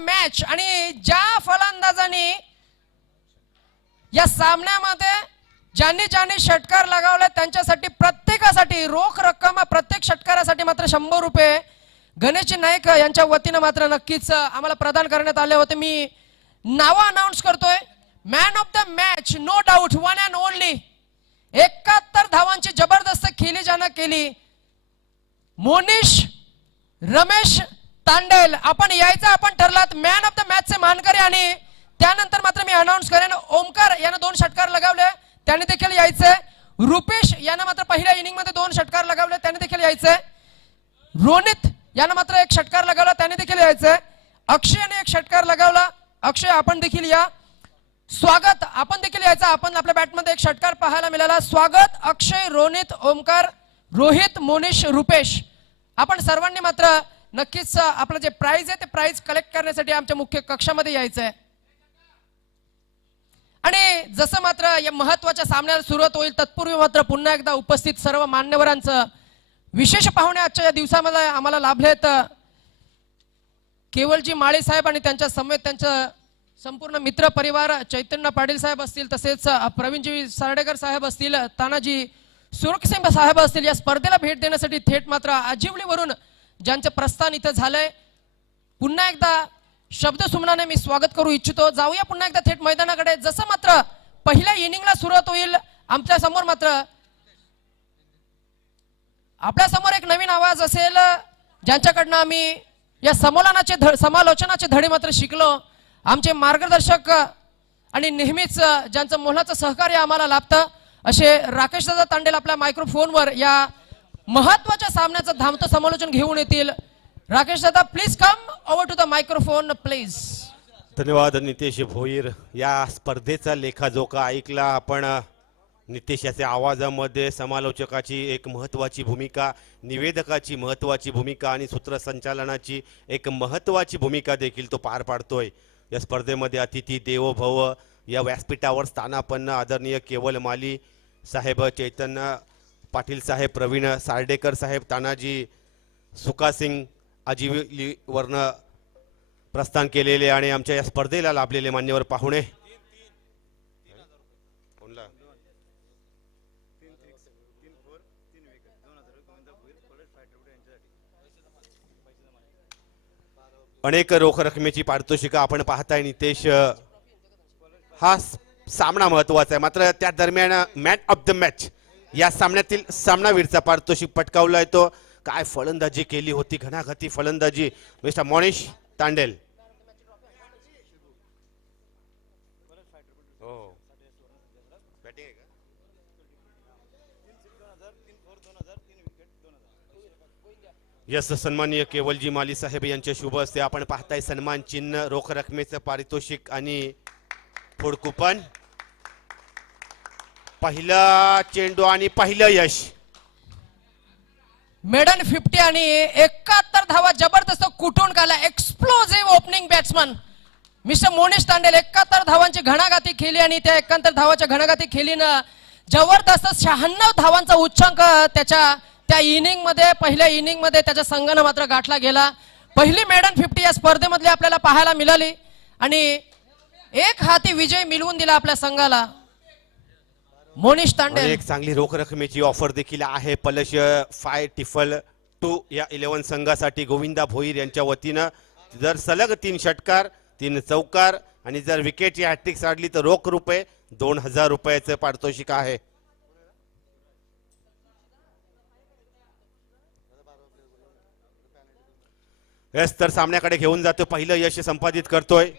Match आणि ज्या फलंदाजांनी या सामन्यामध्ये ज्यांनी षटकार लगावले त्यांच्यासाठी प्रत्येकासाठी रोख रक्कम प्रत्येक षटकारासाठी मात्र 100 रुपये गणेश नाईक यांच्या वतीने मात्र नक्कीच आम्हाला प्रदान करण्यात आले होते। मी नाव अनाउन्स करतोय। Man of the match no doubt one and only 71 धावांची जबरदस्त खेळी ज्यानं केली मोनिश रमेश तांडेल आपण यायचं आपण ठरलात मॅन ऑफ द मॅच चे मानकरी आणि त्यानंतर मात्र मी अनाउन्स करेन ओमकार यानं 2 षटकार लगावले त्यांनी देखील यायचे। रुपेश यानं मात्र पहिल्या इनिंग मध्ये 2 षटकार लगावले त्यांनी देखील यायचे। रोनित यानं मात्र 1 षटकार लगावला त्यांनी देखील यायचे। अक्षयने 1 षटकार लगावला अक्षय आपण देखील या। स्वागत आपण देखील यायचं आपण आपल्या बॅटमध्ये 1 षटकार पाहायला मिळाला। स्वागत अक्षय रोनित ओमकार रोहित मोनिश रुपेश आपण सर्वांनी मात्र नक्कीच आपलं जे प्राइज आहे ते प्राइज कलेक्ट करण्यासाठी आमच्या मुख्य कक्षामध्ये यायचं आहे। आणि जसं मात्र या महत्त्वाच्या सामन्याला सुरुवात होईल तत्पूर्वी मात्र पुन्हा एकदा उपस्थित सर्व मान्यवरांचं विशेष पाहुणे आजच्या या दिवसामध्ये आम्हाला लाभलेत। केवलजी माळी साहेब आणि त्यांच्या समेत त्यांचं संपूर्ण मित्र परिवार चैतन्य पाटील साहेब असतील तसेच प्रवीणजी सार्डेकर साहेब असतील तानाजी सुरक्षसिंह साहेब असतील या स्पर्धेला भेट देण्यासाठी थेट मात्र आजिवलीवरून ज्यांचं प्रस्थान इथं झालंय पुन्हा एकदा शब्द सुमनाने मी स्वागत करू इच्छितो। जाऊया पुन्हा एकदा थेट मैदानाकडे। जसं मात्र पहिल्या इनिंगला सुरुवात होईल आमच्या समोर मात्र आपल्या समोर एक नवीन आवाज असेल ज्यांच्याकडनं आम्ही या समालोचनाचे धडे मात्र शिकलो। आमचे मार्गदर्शक आणि नेहमीच ज्यांचं मोलाचं सहकार्य आम्हाला लाभतं असे राकेश दादा तांडेल आपल्या मायक्रोफोनवर या महत्त्वाच्या सामन्याचं धामतं समालोचन घेऊन येतील। राकेश दादा please come over to the microphone please. धन्यवाद नितेश भोईर। या स्पर्धेचा लेखाजोखा ऐकला आपण। नितेश याच्या आवाजामध्ये समालोचकाची एक महत्त्वाची भूमिका निवेदकाची महत्त्वाची भूमिका आणि सूत्रसंचालनाची एक महत्त्वाची भूमिका देखील तो पार पाडतोय। या स्पर्धेमध्ये अतिथी देवो भव या व्यासपीठावर स्थानापन्न आदरणीय केवल माली साहेब चैतन्य पाटील साहेब प्रवीण सार्डेकर साहेब तानाजी सुकासिंग आजीवलीवर्ण प्रस्थान केलेले आणि आमच्या या स्पर्धेला लाभलेले मान्यवर पाहुणे अनेक रोख रकमेची पारितोषिकं आपण पाहताय नितेश। हा सामना महत्वाचा आहे मात्र त्या दरम्यान मॅन ऑफ द मॅच या सामन्यातील सामनावीरचा पारितोषिक पटकावलाय तो काय फलंदाजी केली होती घणाघाती फलंदाजी मिस्टर मोनिश तांडेल। यस सन्माननीय केवलजी माली साहेब यांच्या शुभ हस्ते आपण पाहताय सन्मान चिन्ह रोख रकमेचं पारितोषिक आणि फूड कुपन। पहिला चेंडू आणि पहिलं यश मेडन 50 आणि 71 धावा जबरदस्त कुठून काढला explosive opening batsman mister Monish Tandel 71 धावांची घणाघाती खेळी आणि त्या 71 धावाच्या घणाघाती खेळीनं जबरदस्त 96 धावांचा उच्चांक त्याच्या त्या इनिंग मध्ये पहिल्या इनिंग मध्ये त्याच्या संघाने मात्र गाठला गेला। पहिली मेडन 50 या स्पर्धेमध्ये आपल्याला पाहायला मिळाली आणि एक हाती विजय मिळवून दिला आपल्या संघाला मोनिश तांडेल। एक चांगली रोख रकमेची ऑफर देखील आहे पलश 5 टिफल 2 या 11 संघासाठी गोविंदा भोईर यांच्या वतीनं। जर सलग 3 षटकार 3 चौकार आणि जर विकेटची हॅट्रिक साडली तर रोख रुपये 2000 रुपयाचं पारितोषिक आहे। यस तर सामन्याकडे घेऊन जातो पहिलं यश संपादित करतोय।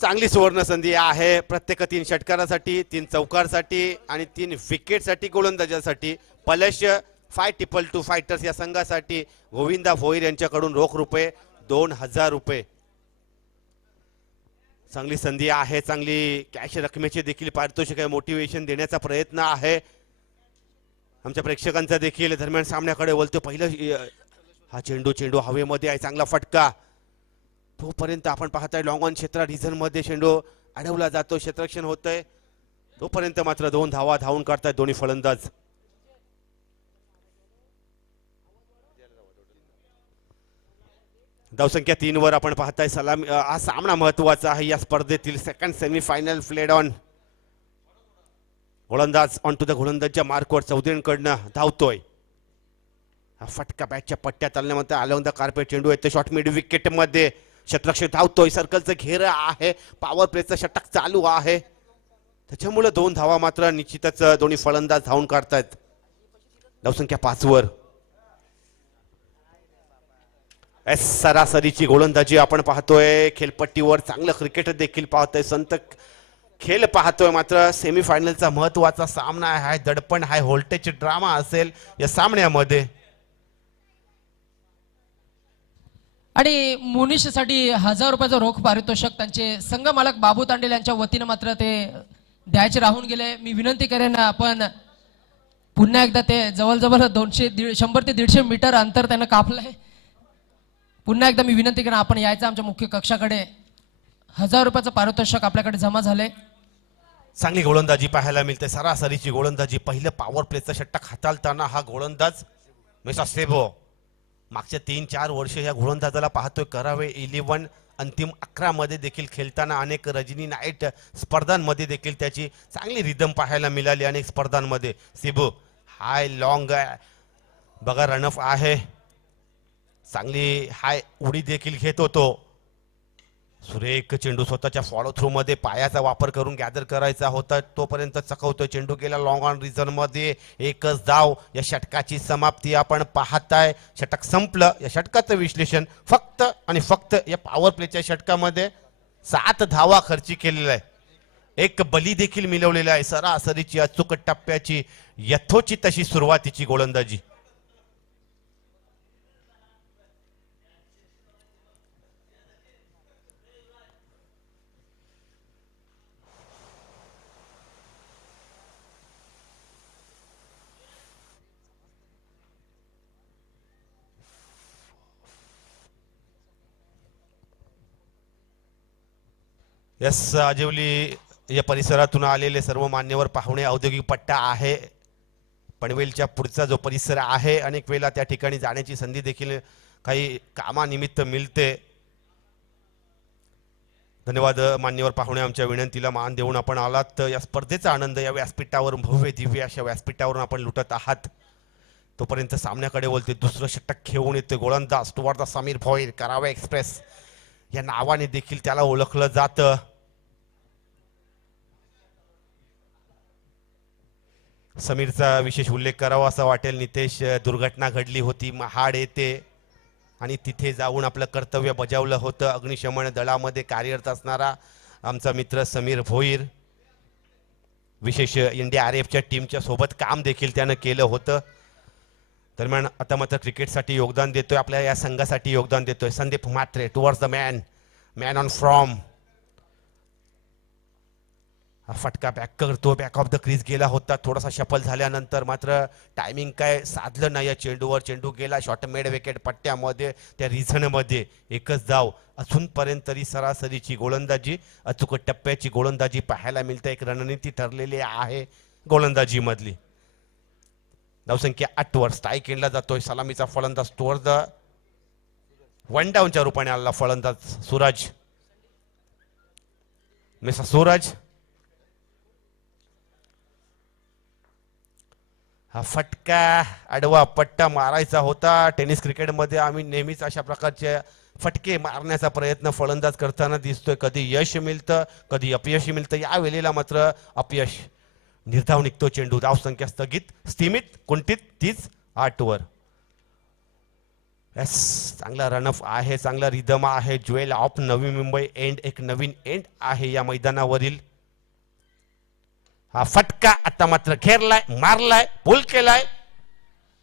चांगली सुवर्ण संधी आहे प्रत्येक 3 षटकारासाठी 3 चौकारसाठी आणि 3 विकेटसाठी गोलंदाजासाठी पलश 5 टिपल 2 फायटर्स या संघासाठी गोविंदा भोईर यांच्याकडून रोख रुपये 2000 रुपये। चांगली संधी आहे चांगली कॅश रकमेची देखील पारितोषिक आहे मोटिवेशन देण्याचा प्रयत्न आहे आमच्या प्रेक्षकांचा देखील। दरम्यान सामन्याकडे वळतो पहिलं हा चेंडू हवेमध्ये आहे चांगला फटका तोपर्यंत आपण पाहताय लॉंग ऑन क्षेत्र रिझन मध्ये चेंडू अडवला जातो क्षेत्ररक्षण होतंय तोपर्यंत मात्र 2 धावा धावून काढतायत दोन्ही फलंदाज। धावसंख्या 3 वर आपण पाहताय सलामी हा सामना महत्वाचा आहे या स्पर्धेतील सेकंड सेमीफायनल फ्लेड ऑन. गोलंदाज ऑन टू द गोलंदाजच्या मार्कवर चौधरीकडनं धावतोय. हा फटका बॅटच्या पट्ट्यात आल्यानंतर अलोंग द कार्पेट चेंडू येतो शॉट मिड विकेट मध्ये. शतरक्षक धावतोय सर्कलचं घेर आहे. पॉवर प्लेचं षटक चालू आहे. त्याच्यामुळे 2 धावा मात्र निश्चितच दोन्ही फलंदाज धावून काढतायत. धावसंख्या 5 वर. सरासरीची गोलंदाजी आपण पाहतोय. खेळपट्टीवर चांगलं क्रिकेट देखील पाहतोय. संत खेळ पाहतोय. मात्र सेमीफायनलचा महत्वाचा सामना आहे. दडपण हाय व्होल्टेज ड्रामा असेल या सामन्यामध्ये. आणि मुनीशसाठी 1000 रुपयाचं रोख पारितोषिक त्यांचे संघ मालक बाबू तांडेल यांच्या वतीनं मात्र ते द्यायचे राहून गेले. मी विनंती करेन आपण पुन्हा एकदा ते जवळजवळ 100 ते 150 मीटर अंतर त्यानं कापलंय. पुन्हा एकदा मी विनंती करेन आपण यायचं आमच्या मुख्य कक्षाकडे. 1000 रुपयाचं पारितोषिक आपल्याकडे जमा झालंय. चांगली गोलंदाजी पाहायला मिळते. सरासरीची गोलंदाजी. पहिलं पॉवर प्लेचं षटक हाताळताना हा गोलंदाज मेसा सेबो. मागच्या 3-4 वर्ष या गोलंदाजाला पाहतोय. करावे 11 अंतिम 11 मध्ये देखील खेळताना अनेक रजनी नाईट स्पर्धांमध्ये देखील त्याची चांगली रिदम पाहायला मिळाली. अनेक स्पर्धांमध्ये सेबो हाय लॉंग बघा रनअप आहे. चांगली हाय उडी देखील घेत होतो. सुरेख चेंडू स्वतःच्या फॉलो थ्रू मध्ये पायाचा वापर करून गॅदर करायचा होता. तोपर्यंत चकवतोय. चेंडू गेला लॉंग ऑन रिझन मध्ये. एकच धाव. या षटकाची समाप्ती आपण पाहताय. षटक संपलं. या षटकाचं विश्लेषण फक्त आणि फक्त या पॉवर प्लेच्या षटकामध्ये 7 धावा खर्ची केलेला आहे. एक बली देखील मिळवलेला आहे. सरासरीची अचूक टप्प्याची यथोचित अशी सुरुवातीची गोलंदाजी. यस आजिवली या परिसरातून आलेले सर्व मान्यवर पाहुणे. औद्योगिक पट्टा आहे. पनवेलच्या पुढचा जो परिसर आहे अनेक वेळा त्या ठिकाणी जाण्याची संधी देखील काही कामानिमित्त मिळते. धन्यवाद मान्यवर पाहुणे. आमच्या विनंतीला मान देऊन आपण आलात. या स्पर्धेचा आनंद या व्यासपीठावर भव्य दिव्य अशा व्यासपीठावरून आपण लुटत आहात. तोपर्यंत सामन्याकडे बोलते. दुसरं षटक खेळून येते गोलंदाज टुवर्ड द समीर भोईर. करावे एक्सप्रेस या नावाने देखील त्याला ओळखलं जातं. समीरचा विशेष उल्लेख करावा असा वाटेल. नितेश दुर्घटना घडली होती महाड येथे आणि तिथे जाऊन आपलं कर्तव्य बजावलं होतं. अग्निशमन दलामध्ये कार्यरत असणारा आमचा मित्र समीर भोईर. विशेष NDRFच्या टीमच्या सोबत काम देखील त्यानं केलं होतं. दरम्यान आता मात्र क्रिकेटसाठी योगदान देतोय. आपल्या या संघासाठी योगदान देतोय. Sandeep Mhatre towards the man on form. फटका बॅक करतो. बॅक ऑफ द क्रीज गेला होता. थोडासा शफल झाल्यानंतर मात्र टायमिंग काय साधलं नाही या चेंडूवर. चेंडू गेला शॉट मेड विकेट पट्ट्यामध्ये त्या रिझनमध्ये. एकच धाव. अजूनपर्यंत तरी सरासरीची गोलंदाजी अचूक टप्प्याची गोलंदाजी पाहायला मिळते. एक रणनीती ठरलेली आहे गोलंदाजी मधली. धावसंख्या 8 वर. स्ट्राईक एंडला जातोय. सलामीचा फलंदाज टुवर्ड द 1 डाऊनच्या रूपाने आला फलंदाज सूरज. मिस्टर सूरज. हा फटका आडवा पट्टा मारायचा होता. टेनिस क्रिकेटमध्ये आम्ही नेहमीच अशा प्रकारचे फटके मारण्याचा प्रयत्न फलंदाज करताना दिसतोय. कधी यश मिळतं कधी अपयश मिळतं. या वेळेला मात्र अपयश. निर्धाव निघतो चेंडू. धावसंख्या स्थगित स्थिमित कुंठित 30-8 वर. यस चांगला रनअप आहे. चांगला रिदम आहे. Jewel of Navi Mumbai end. एक नवीन एंड आहे या मैदानावरील. हा फटका आता मात्र घेरलाय मारलाय पुल केलाय.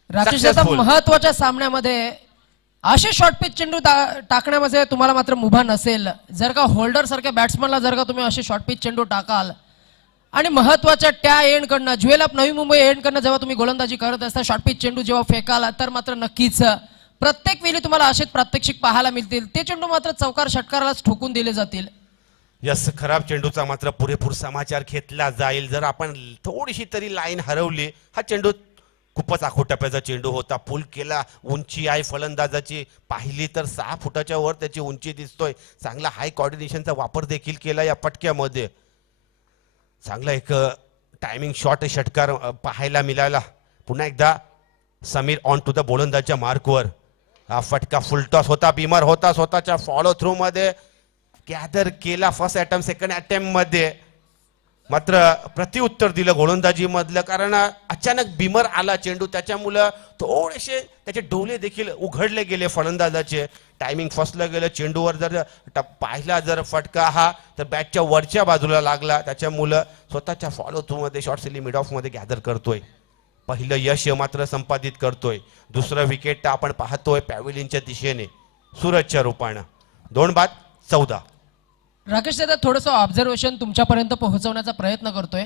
राजेश आता महत्वाच्या सामन्यामध्ये असे शॉर्ट पिच चेंडू टाकण्यामध्ये तुम्हाला मात्र मुभा नसेल. जर का होल्डर सारख्या बॅट्समनला जर का तुम्ही असे शॉर्ट पिच चेंडू टाकाल आणि महत्वाच्या त्या एंड कडनं jewel of Navi Mumbai end कडनं जेव्हा तुम्ही गोलंदाजी करत असता शॉर्ट पिच चेंडू जेव्हा फेकाल तर मात्र नक्कीच प्रत्येक वेळी तुम्हाला असेच प्रात्यक्षिक पाहायला मिळतील. ते चेंडू मात्र चौकार षटकारालाच ठोकून दिले जातील. यस खराब चेंडूचा मात्र पुरेपूर समाचार घेतला जाईल. जर आपण थोडीशी तरी लाईन हरवली हा चेंडू खूपच आखोटप्याचा चेंडू होता, पुल केला, उंची आहे फलंदाजाची पाहिली तर 6 फुटाच्या वर त्याची उंची दिसतोय. चांगला हाय कॉर्डिनेशनचा वापर देखील केला या फटक्यामध्ये. चांगला एक टायमिंग शॉट षटकार पाहायला मिळाला. पुन्हा एकदा समीर ऑन टू द गोलंदाजच्या मार्कवर. हा फटका फुलटॉस होता, बिमर होता, स्वतःच्या फॉलो थ्रू मध्ये गॅदर केला फर्स्ट अटेम्प्ट सेकंड अटेम्प्ट मध्ये, मात्र प्रत्युत्तर दिलं गोलंदाजी मधलं, कारण अचानक बिमर आला चेंडू, त्याच्यामुळं थोडेसे त्याचे डोळे देखील उघडले गेले फलंदाजाचे. टायमिंग फसलं गेलं. चेंडूवर जर पाहिला जर फटका हा तर बॅटच्या वरच्या बाजूला लागला, त्याच्यामुळं स्वतःच्या फॉलो थ्रू मध्ये शॉट्स मिड ऑफ मध्ये गॅदर करतोय. पहिलं यश मात्र संपादित करतोय. दुसरं विकेट आपण पाहतोय पॅव्हिलियनच्या दिशेने सूरजच्या रूपानं. 2-14. राकेश दादा, थोडंसं ऑब्झर्वेशन तुमच्यापर्यंत पोहोचवण्याचा प्रयत्न करतोय.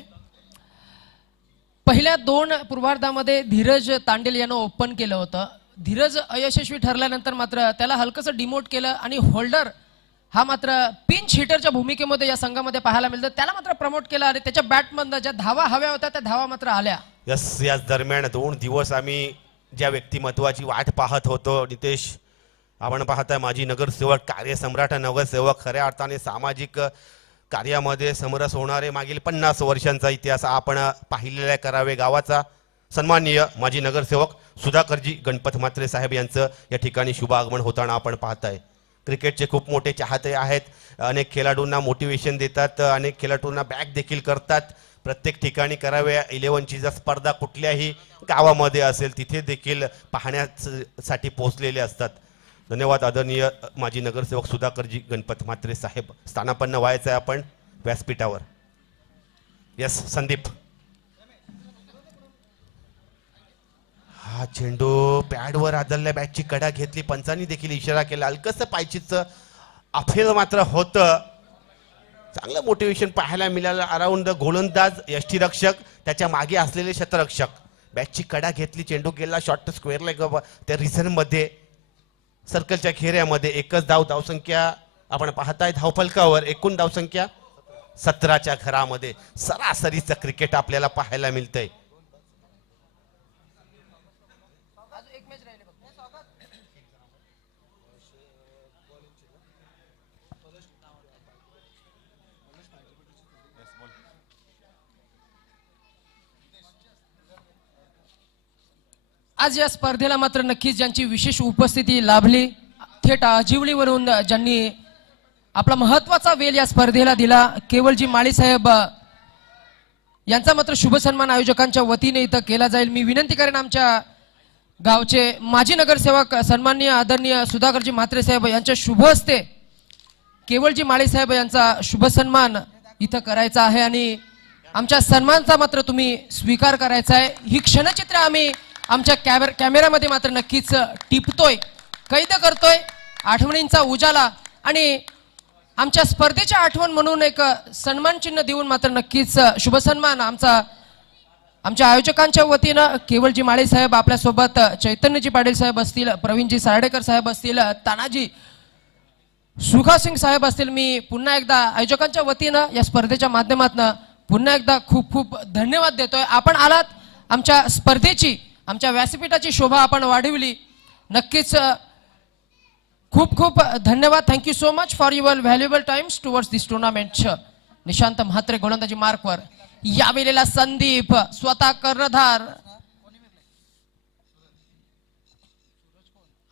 पहिल्या 2 पूर्वार्धामध्ये धीरज तांडेल यानं ओपन केलं होतं. धीरज अयशस्वी ठरल्यानंतर मात्र त्याला हलकंसं डिमोट केलं आणि होल्डर हा मात्र पिंच हिटरच्या भूमिकेमध्ये या संघामध्ये पाहायला मिळतं. त्याला मात्र प्रमोट केलं आणि त्याच्या बॅटमधनं ज्या धावा हव्या होत्या त्या धावा मात्र आल्या. याच दरम्यान 2 दिवस आम्ही ज्या व्यक्तिमत्वाची वाट पाहत होतो नितेश, आपण पाहताय माजी नगरसेवक, कार्यसम्राट नगरसेवक, खऱ्या अर्थाने सामाजिक कार्यामध्ये समरस होणारे मागील 50 वर्षांचा इतिहास आपण पाहिलेला करावे गावाचा. सन्माननीय माजी नगरसेवक सुधाकरजी गणपत म्हात्रे साहेब यांचं या ठिकाणी शुभ आगमन होताना आपण पाहताय. क्रिकेटचे खूप मोठे चाहते आहेत, अनेक खेळाडूंना मोटिवेशन देतात, अनेक खेळाडूंना बॅक देखील करतात. प्रत्येक ठिकाणी कराव्या 11ची जर स्पर्धा कुठल्याही गावामध्ये असेल तिथे देखील पाहण्यासाठी पोहोचलेले असतात. धन्यवाद आदरणीय माजी नगरसेवक सुधाकरजी गणपत म्हात्रे साहेब. स्थानापन्न व्हायचं आहे आपण व्यासपीठावर. यस संदीप. हा चेंडू पॅडवर आदळल्या, बॅटची कडा घेतली, पंचांनी देखील इशारा केला. हलकसं पायचीचं अफेल मात्र होतं. चांगलं मोटिवेशन पाहायला मिळालं अराउंड गोलंदाज, यष्टीरक्षक, त्याच्या मागे असलेले शतरक्षक. बॅटची कडा घेतली, चेंडू गेला शॉर्ट स्क्वेअर लेग त्या रिझन मध्ये, सर्कलच्या घेऱ्यामध्ये. एकच धावसंख्या आपण पाहताय धावफलकावर. एकूण धावसंख्या 17च्या घरामध्ये. सरासरीचं क्रिकेट आपल्याला पाहायला मिळतंय. आज या स्पर्धेला मात्र नक्कीच ज्यांची विशेष उपस्थिती लाभली, थेट आजिवलीवरून ज्यांनी आपला महत्वाचा वेल या स्पर्धेला दिला, केवलजी माळी साहेब यांचा मात्र शुभ सन्मान आयोजकांच्या वतीने इथं केला जाईल. मी विनंती करेन आमच्या गावचे माजी नगरसेवक सन्माननीय आदरणीय सुधाकरजी म्हात्रे साहेब यांच्या शुभ हस्ते केवलजी माळी साहेब यांचा शुभ सन्मान इथं करायचा आहे आणि आमच्या सन्मानाचा मात्र तुम्ही स्वीकार करायचा आहे. ही क्षणचित्र आम्ही आमच्या कॅमेऱ्यामध्ये मात्र नक्कीच टिपतोय, कैद करतोय. आठवणींचा उजाला आणि आमच्या स्पर्धेची आठवण म्हणून एक सन्मान चिन्ह देऊन मात्र नक्कीच शुभ सन्मान आमच्या आयोजकांच्या वतीनं केवलजी माळी साहेब आपल्यासोबत, चैतन्यजी पाटील साहेब असतील, प्रवीणजी सार्डेकर साहेब असतील, तानाजी सुखासिंग साहेब असतील. मी पुन्हा एकदा आयोजकांच्या वतीनं या स्पर्धेच्या माध्यमातून पुन्हा एकदा खूप खूप धन्यवाद देतोय. आपण आलात, आमच्या स्पर्धेची, आमच्या व्यासपीठाची शोभा आपण वाढवली. नक्कीच खूप खूप धन्यवाद. Thank you so much for your valuable times towards this tournament. Nishant Mhatre गोलंदाजी मार्कवर. यावेळेला संदीप स्वतः कर्णधार.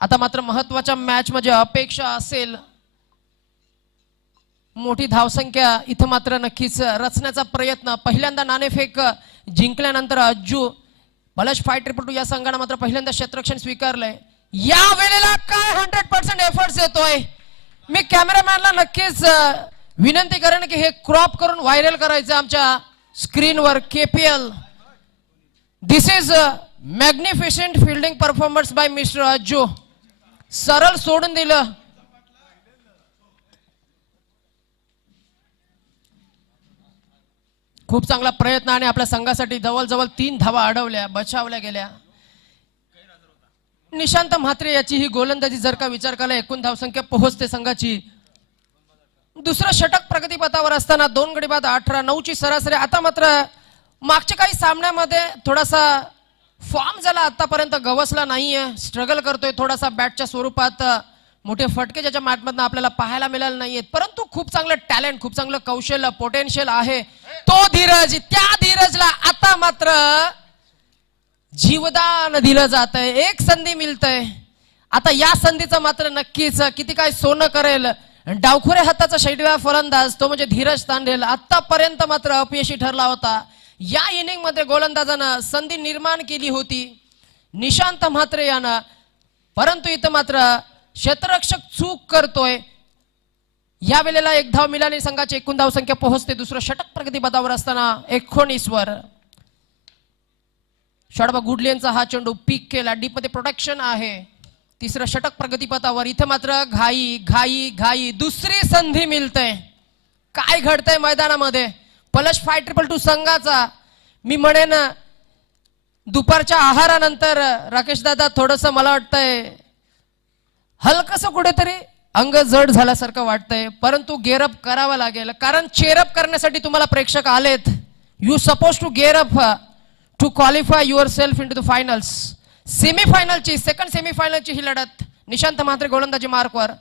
आता मात्र महत्वाच्या मॅच मध्ये अपेक्षा असेल मोठी धावसंख्या. इथं मात्र नक्कीच रचण्याचा प्रयत्न. पहिल्यांदा नाणेफेक जिंकल्यानंतर अज्जू बलश 5-2 या संघाने मात्र पहिल्यांदा क्षेत्ररक्षण स्वीकारलंय. या वेळेला काय 100% एफर्ट्स येतोय. मी कॅमेरामॅनला नक्कीच विनंती करेन की हे क्रॉप करून व्हायरल करायचं आमच्या स्क्रीनवर. KPL, this is magnificent fielding performance by mister Ajju. सरळ सोडून दिलं. खूप चांगला प्रयत्न आणि आपल्या संघासाठी जवळजवळ 3 धावा अडवल्या, बचावल्या गेल्या. निशांत म्हात्रे याची ही गोलंदाजी जर का विचार केला, एकूण धावसंख्या पोहोचते संघाची. दुसरं षटक प्रगतीपथावर असताना 2 गडी बाद 18, 9ची सरासरी. आता मात्र मागच्या काही सामन्यामध्ये थोडासा फॉर्म झाला आतापर्यंत गवसला नाहीये, स्ट्रगल करतोय थोडासा बॅटच्या स्वरूपात, मोठे फटके ज्याच्या मार्फतनं आपल्याला पाहायला मिळाले नाहीयेत, परंतु खूप चांगलं टॅलेंट, खूप चांगलं कौशल्य, पोटेन्शियल आहे तो धीरज. त्या धीरजला आता मात्र जीवदान दिलं जात आहे, एक संधी मिळतंय. आता या संधीचं मात्र नक्कीच किती काय सोनं करेल डावखुऱ्या हाताचा शैलीवार फलंदाज तो म्हणजे धीरज तांडेल. आतापर्यंत मात्र अपयशी ठरला होता. या इनिंग मध्ये गोलंदाजानं संधी निर्माण केली होती निशांत म्हात्रे यानं, परंतु इथं मात्र क्षेत्ररक्षक चूक करतोय. या वेळेला एक धाव मिळाली, संघाची एकूण धाव संख्या पोहोचते. दुसरं षटक प्रगतीपथावर असताना 19 वर षडभ गुडलेंचा हा चेंडू पीक केला, डीप मध्ये प्रोटेक्शन आहे. तिसरं षटक प्रगतीपथावर. इथं मात्र घाई घाई घाई, दुसरी संधी मिळते. काय घडतंय मैदानामध्ये? प्लस 5-2 संघाचा मी म्हणेन दुपारच्या आहारानंतर राकेश दादा थोडस मला वाटतंय हलकस कुठेतरी अंग जड झाल्यासारखं वाटतंय, परंतु गेअरअप करावं लागेल. कारण चेअरअप करण्यासाठी तुम्हाला प्रेक्षक आलेत. You suppose to gear up to qualify yourself into the finals. सेमीफायनलची, सेकंड सेमीफायनलची ही लढत. निशांत म्हात्रे गोलंदाजी मार्कवर.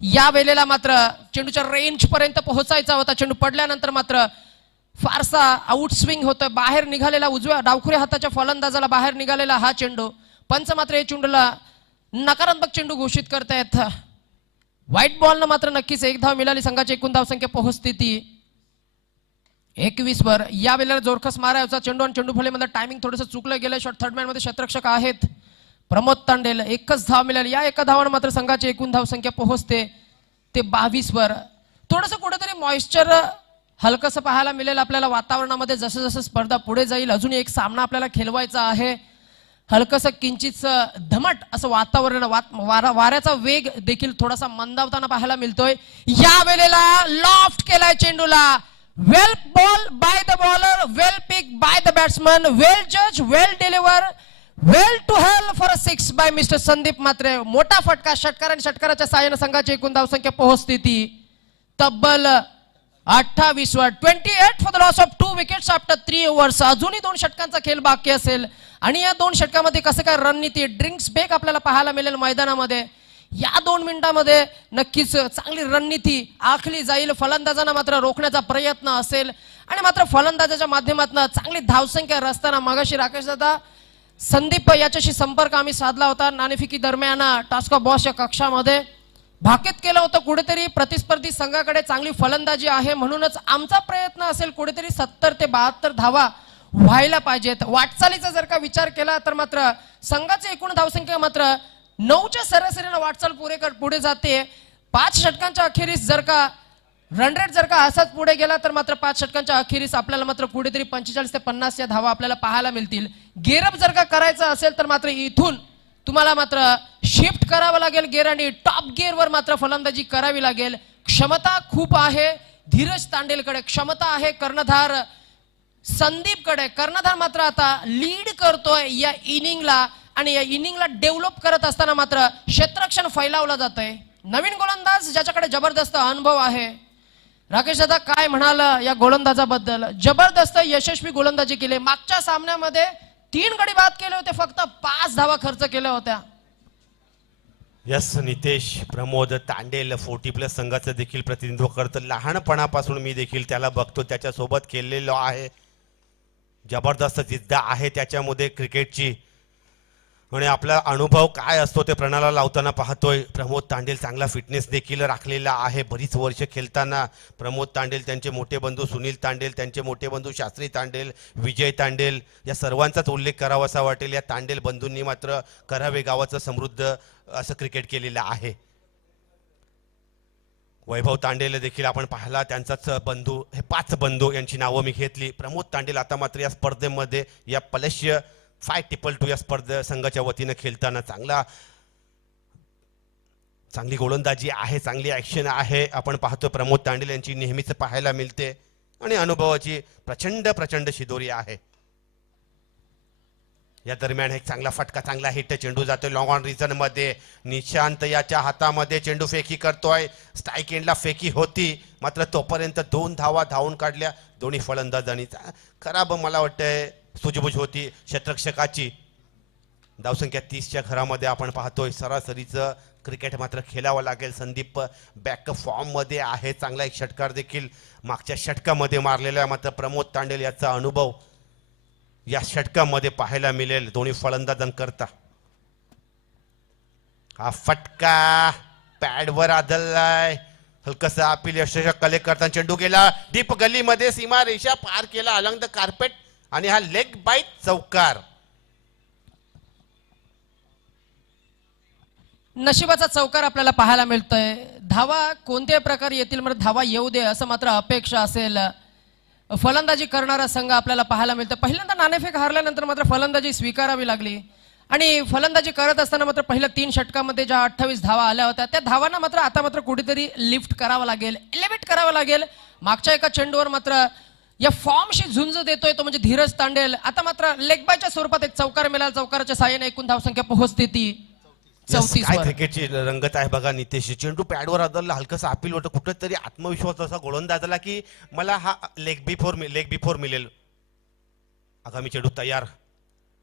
या वेळेला मात्र चेंडूच्या रेंज पर्यंत पोहोचायचा होता. चेंडू पडल्यानंतर मात्र फारसा आउट स्विंग होतोय, बाहेर निघालेला, उजव्या डावखुऱ्या हाताच्या फलंदाजाला बाहेर निघालेला हा चेंडू. पंच मात्र या चेंडूला नकारात्मक चेंडू घोषित करतायत. व्हाईट बॉलनं मात्र नक्कीच एक धाव मिळाली. संघाची एकूण धाव संख्या पोहोचते ती 21 वर. या वेळेला जोरखस मारायचा चेंडू आणि चेंडू फलीमध्ये टायमिंग थोडंसं चुकलं गेलं. शॉट थर्ड मॅन मध्ये क्षेत्ररक्षक आहेत प्रमोद तांडेल. एकच धाव मिळाली. या एका धावानं मात्र संघाची एकूण धाव संख्या पोहोचते ते 22 वर. थोडंसं कुठेतरी मॉइश्चर हलकसं पाहायला मिळेल आपल्याला वातावरणामध्ये जसं जसं स्पर्धा पुढे जाईल. अजून एक सामना आपल्याला खेळवायचा आहे. हलकसं किंचित धमट असं वातावरण, वाऱ्याचा वेग देखील थोडासा मंदावताना पाहायला मिळतोय. या वेळेला लॉफ्ट केलाय चेंडूला. Well ball by the bowler, well pick by the batsman, well जज, well deliver, well to hell for a 6 by mister Sandeep Mhatre. मोठा फटका षटकार आणि षटकाराच्या साहाय्याने संघाची एकूण धाव संख्या पोहोचते ती तब्बल 28 वर. 28 for the loss of 2 wickets after 3 overs. अजूनही 2 षटकांचा खेळ बाकी असेल आणि या 2 षटकामध्ये कसं काय रणनीती, ड्रिंक्स ब्रेक आपल्याला पाहायला मिळेल मैदानामध्ये. या 2 मिनिटांमध्ये नक्कीच चांगली रणनीती आखली जाईल. फलंदाजांना मात्र रोखण्याचा प्रयत्न असेल आणि मात्र फलंदाजाच्या माध्यमातून चांगली धावसंख्या रचताना मगाशी राकेश दादा संदीप याच्याशी संपर्क आम्ही साधला होता नाणेफेकी दरम्यान टास्क बॉसच्या कक्षामध्ये. भाकीत केलं होतं कुठेतरी प्रतिस्पर्धी संघाकडे चांगली फलंदाजी आहे, म्हणूनच आमचा प्रयत्न असेल कुठेतरी 70 ते 72 धावा व्हायला पाहिजेत. वाटचालीचा जर का विचार केला तर मात्र संघाची एकूण धावसंख्या मात्र 9च्या सरासरीनं वाटचाल पुढे जाते. 5 षटकांच्या अखेरीस जर का रन रेट जर का असाच पुढे गेला तर मात्र 5 षटकांच्या अखेरीस आपल्याला मात्र कुठेतरी 45 ते 50 या धावा आपल्याला पाहायला मिळतील. गेअरअप जर का करायचं असेल तर मात्र इथून तुम्हाला मात्र शिफ्ट करावं लागेल गेअर आणि टॉप गिअरवर मात्र फलंदाजी करावी लागेल. क्षमता खूप आहे धीरज तांडेलकडे, क्षमता आहे कर्णधार संदीपकडे. कर्णधार मात्र आता लीड करतोय या इनिंगला आणि या इनिंगला डेव्हलप करत असताना मात्र क्षेत्ररक्षण फैलावलं जातंय. नवीन गोलंदाज ज्याच्याकडे जबरदस्त अनुभव आहे. राकेश दादा काय म्हणाल या गोलंदाजाबद्दल? जबरदस्त यशस्वी गोलंदाजी केली. मागच्या सामन्यामध्ये 3 गडी बाद केले होते, फक्त 5 धावा खर्च केल्या होत्या. यस नितेश, प्रमोद तांडेल 40+ संघाचं देखील प्रतिनिधित्व करतं. लहानपणापासून मी देखील त्याला बघतो, त्याच्यासोबत खेळलेलो आहे. जबरदस्त जिद्द आहे त्याच्यामध्ये क्रिकेटची आणि आपला अनुभव काय असतो ते प्रणाला लावताना पाहतोय. प्रमोद तांडेल चांगला फिटनेस देखील राखलेला आहे. बरीच वर्ष खेळताना प्रमोद तांडेल, त्यांचे मोठे बंधू सुनील तांडेल, त्यांचे मोठे बंधू शास्त्री तांडेल, विजय तांडेल या सर्वांचाच उल्लेख करावासा वाटेल. या तांडेल बंधूंनी मात्र करावे गावाचं समृद्ध असं क्रिकेट केलेलं आहे. वैभव तांडेल देखील आपण पाहिला, त्यांचाच बंधू. हे 5 बंधू यांची नावं मी घेतली. प्रमोद तांडेल आता मात्र या स्पर्धेमध्ये या पलश्य 5-2 या स्पर्धे संघाच्या वतीने खेळताना चांगली गोलंदाजी आहे, चांगली ऍक्शन आहे. आपण पाहतो प्रमोद तांडेल यांची नेहमीच पाहायला मिळते आणि अनुभवाची प्रचंड शिदोरी आहे. या दरम्यान एक चांगला फटका, चांगला हिट, चेंडू जातोय लॉंग ऑन रिजन मध्ये. निशांत याच्या हातामध्ये चेंडू फेकी करतोय. स्ट्राईक एंडला फेकी होती, मात्र तोपर्यंत 2 धावा धावून काढल्या दोन्ही फलंदाजांनी. खराब मला वाटतंय सूझबूझ होती क्षेत्ररक्षकाची. धावसंख्या 30च्या घरामध्ये आपण पाहतोय. सरासरीचं क्रिकेट मात्र खेळावं लागेल. संदीप बॅकअप फॉर्म मध्ये आहे. चांगला एक षटकार देखील मागच्या षटकामध्ये मारलेला आहे. मात्र प्रमोद तांडेल याचा अनुभव या षटकामध्ये पाहायला मिळेल दोन्ही फलंदाजांकरता. हा फटका पॅडवर आदळलाय. हलकसा अपील यशस्वी कले करताना चेंडू गेला डीप गलीमध्ये. सीमा रेषा पार केला अलॉंग द कार्पेट आणि हा लेग बाईट चौकार. नशिबाचा चौकार आपल्याला पाहायला मिळतोय. धावा कोणत्याही प्रकारे येतील म्हणजे धावा येऊ दे असं मात्र अपेक्षा असेल. फलंदाजी करणारा संघ आपल्याला पाहायला मिळतं. पहिल्यांदा नाणेफेक हारल्यानंतर मात्र फलंदाजी स्वीकारावी लागली आणि फलंदाजी करत असताना मात्र पहिल्या 3 षटकामध्ये ज्या 28 धावा आल्या होत्या त्या धावांना मात्र आता मात्र कुठेतरी लिफ्ट करावं लागेल, एलिव्हेट करावं लागेल. मागच्या एका चेंडूवर मात्र या फॉर्मशी झुंज देतोय तो म्हणजे धीरज तांडेल. आता मात्र लेग बायच्या स्वरूपात एक चौकार मिळाला. चौकाराच्या साहाय्याने एकूण धावसंख्या पोहोचते ती 34 काय वर. क्रिकेटची रंगत आहे बघा नितेश. चेंडू पॅडवर आदळला. हलकसा अपील होतं. कुठेतरी आत्मविश्वास असा गोलंदाजाला की मला हा लेग बिफोर मिळेल. आगामी चेंडू तयार.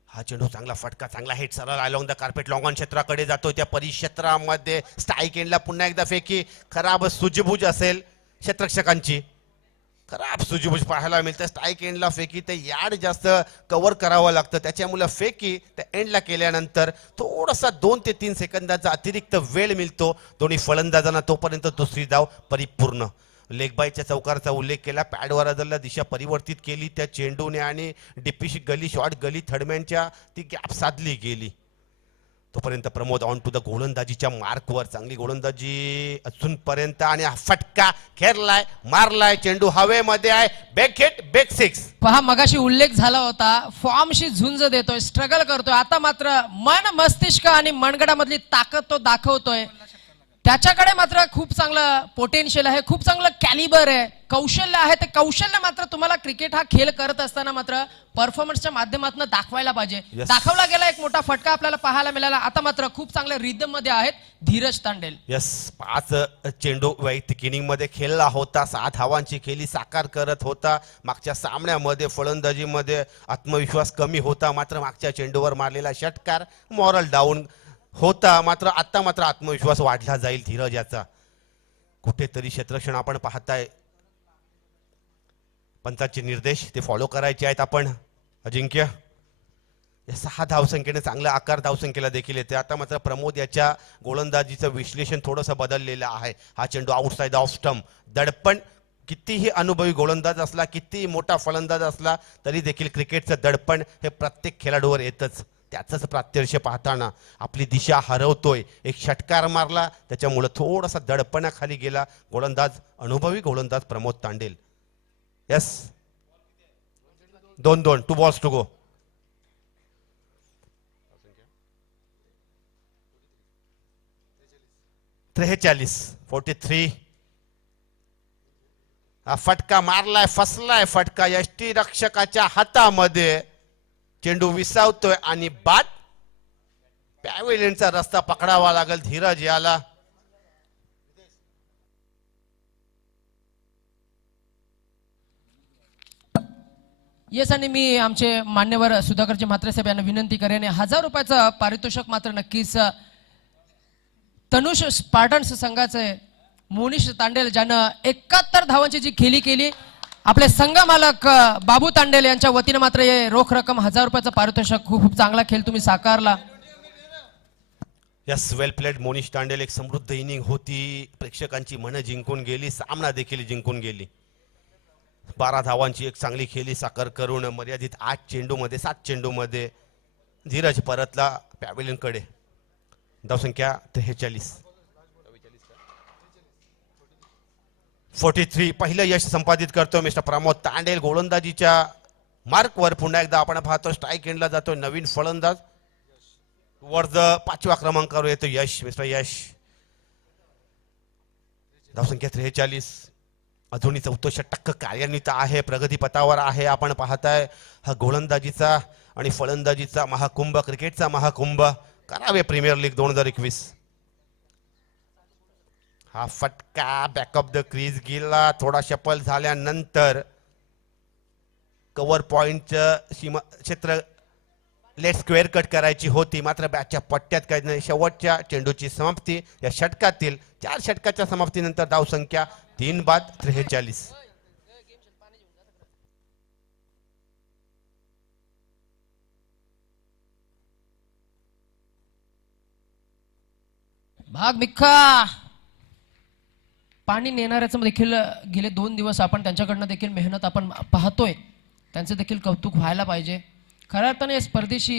हा चेंडू चांगला फटका, चांगला हिट सरळ along the carpet long on क्षेत्राकडे जातोय. त्या परिक्षेत्रामध्ये स्ट्राईक एंडला पुन्हा एकदा फेकी. खराब सूझबूझ असेल क्षेत्ररक्षकांची. खराब सूझबूझ पाहायला मिळतं. स्ट्राईक एंडला फेकी ते यार्ड जास्त कव्हर करावं लागतं. त्याच्यामुळे फेकी त्या एंडला केल्यानंतर थोडासा 2 ते 3 सेकंदाचा अतिरिक्त वेळ मिळतो दोन्ही फलंदाजांना. तोपर्यंत दुसरी धाव परिपूर्ण. लेग बायच्या चौकाराचा उल्लेख केला. पॅडवर आदळला. दिशा परिवर्तित केली त्या चेंडूने आणि डिप्पीशी गली शॉर्ट गली थर्डमॅनच्या ती गॅप साधली गेली. तोपर्यंत प्रमोद ऑन टू द गोलंदाजीच्या मार्कवर. चांगली गोलंदाजी अजूनपर्यंत आणि हा फटका खेरलाय, मारलाय. चेंडू हवेमध्ये आहे. Back hit, back 6. पहा मगाशी उल्लेख झाला होता फॉर्मशी झुंज देतोय, स्ट्रगल करतोय. आता मात्र मन मस्तिष्क आणि मनगडामधली ताकद तो दाखवतोय. त्याच्याकडे मात्र खूप चांगलं पोटेन्शियल आहे, खूप चांगलं कॅलिबर आहे, कौशल्य आहे. ते कौशल्य मात्र तुम्हाला क्रिकेट हा खेळ करत असताना मात्र परफॉर्मन्सच्या माध्यमातून दाखवायला पाहिजे. दाखवला गेला एक मोठा फटका आपल्याला पाहायला मिळाला. आता मात्र खूप चांगल्या रिदम मध्ये आहेत धीरज तांडेल. 5 चेंडू वैयक्तिक इनिंग मध्ये खेळला होता. 6 धावांची खेळी साकार करत होता. मागच्या सामन्यामध्ये फलंदाजीमध्ये आत्मविश्वास कमी होता. मात्र मागच्या चेंडूवर मारलेला षटकार मॉरल डाऊन होता. मात्र आता मात्र आत्मविश्वास वाढला जाईल धीरज याचा. कुठेतरी क्षेत्ररक्षण आपण पाहताय. पंचांचे निर्देश ते फॉलो करायचे आहेत आपण. अजिंक्य या 6 धावसंख्येने चांगला आकार धावसंख्येला देखील येते. आता मात्र प्रमोद याच्या गोलंदाजीचं विश्लेषण थोडंसं बदललेलं आहे. हा चेंडू आउटसाइड ऑफ स्टंप. दडपण कितीही अनुभवी गोलंदाज असला, कितीही मोठा फलंदाज असला तरी देखील क्रिकेटचं दडपण हे प्रत्येक खेळाडूवर येतच. त्याचंच प्रात्यक्ष पाहताना आपली दिशा हरवतोय. एक षटकार मारला त्याच्यामुळे थोडासा दडपणाखाली गेला गोलंदाज, अनुभवी गोलंदाज Pramod Tandel. Yes 2-2, 2 balls to go. त्रेचाळीस 43. हा फटका मारलाय, फसलाय फटका यष्टी रक्षकाच्या हातामध्ये. चेंडू विसावतोय आणि बाद. पॅव्हेलियनचा रस्ता पकडावा लागेल धीरज याला. येस आणि मी आमचे मान्यवर सुधाकरजी म्हात्रे साहेब यांना विनंती करेन 1000 रुपयाचं पारितोषिक मात्र नक्कीच तनुष स्पार्टन्स संघाचे मोनिश तांडेल ज्यानं 71 धावांची जी खेळी केली आपले संघ मालक बाबू तांडेल यांच्या वतीने मात्र हे रोख रक्कम 1000 रुपयाचं पारितोषिक. खूप चांगला खेळ तुम्ही साकारला. यस वेल प्लेड मोनिश तांडेल. एक समृद्ध इनिंग होती. प्रेक्षकांची मनं जिंकून गेली. सामना देखील जिंकून गेली. 12 धावांची एक चांगली खेळी साकार करून मर्यादित 8 चेंडूमध्ये 7 चेंडूमध्ये धीरज परतला पॅव्हेलियनकडे. धावसंख्या 43. 43 पहिलं यश संपादित करतो मिस्टर प्रमोद तांडेल. गोलंदाजीच्या मार्कवर पुन्हा एकदा आपण पाहतो. स्ट्राईक एंडला जातो नवीन फलंदाज. वर्ज 5व्या क्रमांकावर येतो यश, मिस्टर यश. धावसंख्या 43. अजूनही 64% कार्यान्वित आहे, प्रगतीपथावर आहे. आपण पाहताय हा गोलंदाजीचा आणि फलंदाजीचा महाकुंभ, क्रिकेटचा महाकुंभ करावे प्रीमियर लीग 2021. हा फटका बॅकअप द क्रीज गेला. थोडा शफल झाल्यानंतर कव्हर पॉइंटचं सीमा क्षेत्र लेट स्क्वेअर कट करायची होती, मात्र बॅटच्या पट्ट्यात काही नाही. शेवटच्या चेंडूची समाप्ती या षटकातील 4 षटकाच्या समाप्तीनंतर धावसंख्या 3 बाद 43. भाग मिक्का पाणी नेणाऱ्याचं देखील गेले 2 दिवस आपण त्यांच्याकडनं देखील मेहनत आपण पाहतोय. त्यांचं देखील कौतुक व्हायला पाहिजे. खऱ्या अर्थाने स्पर्धेशी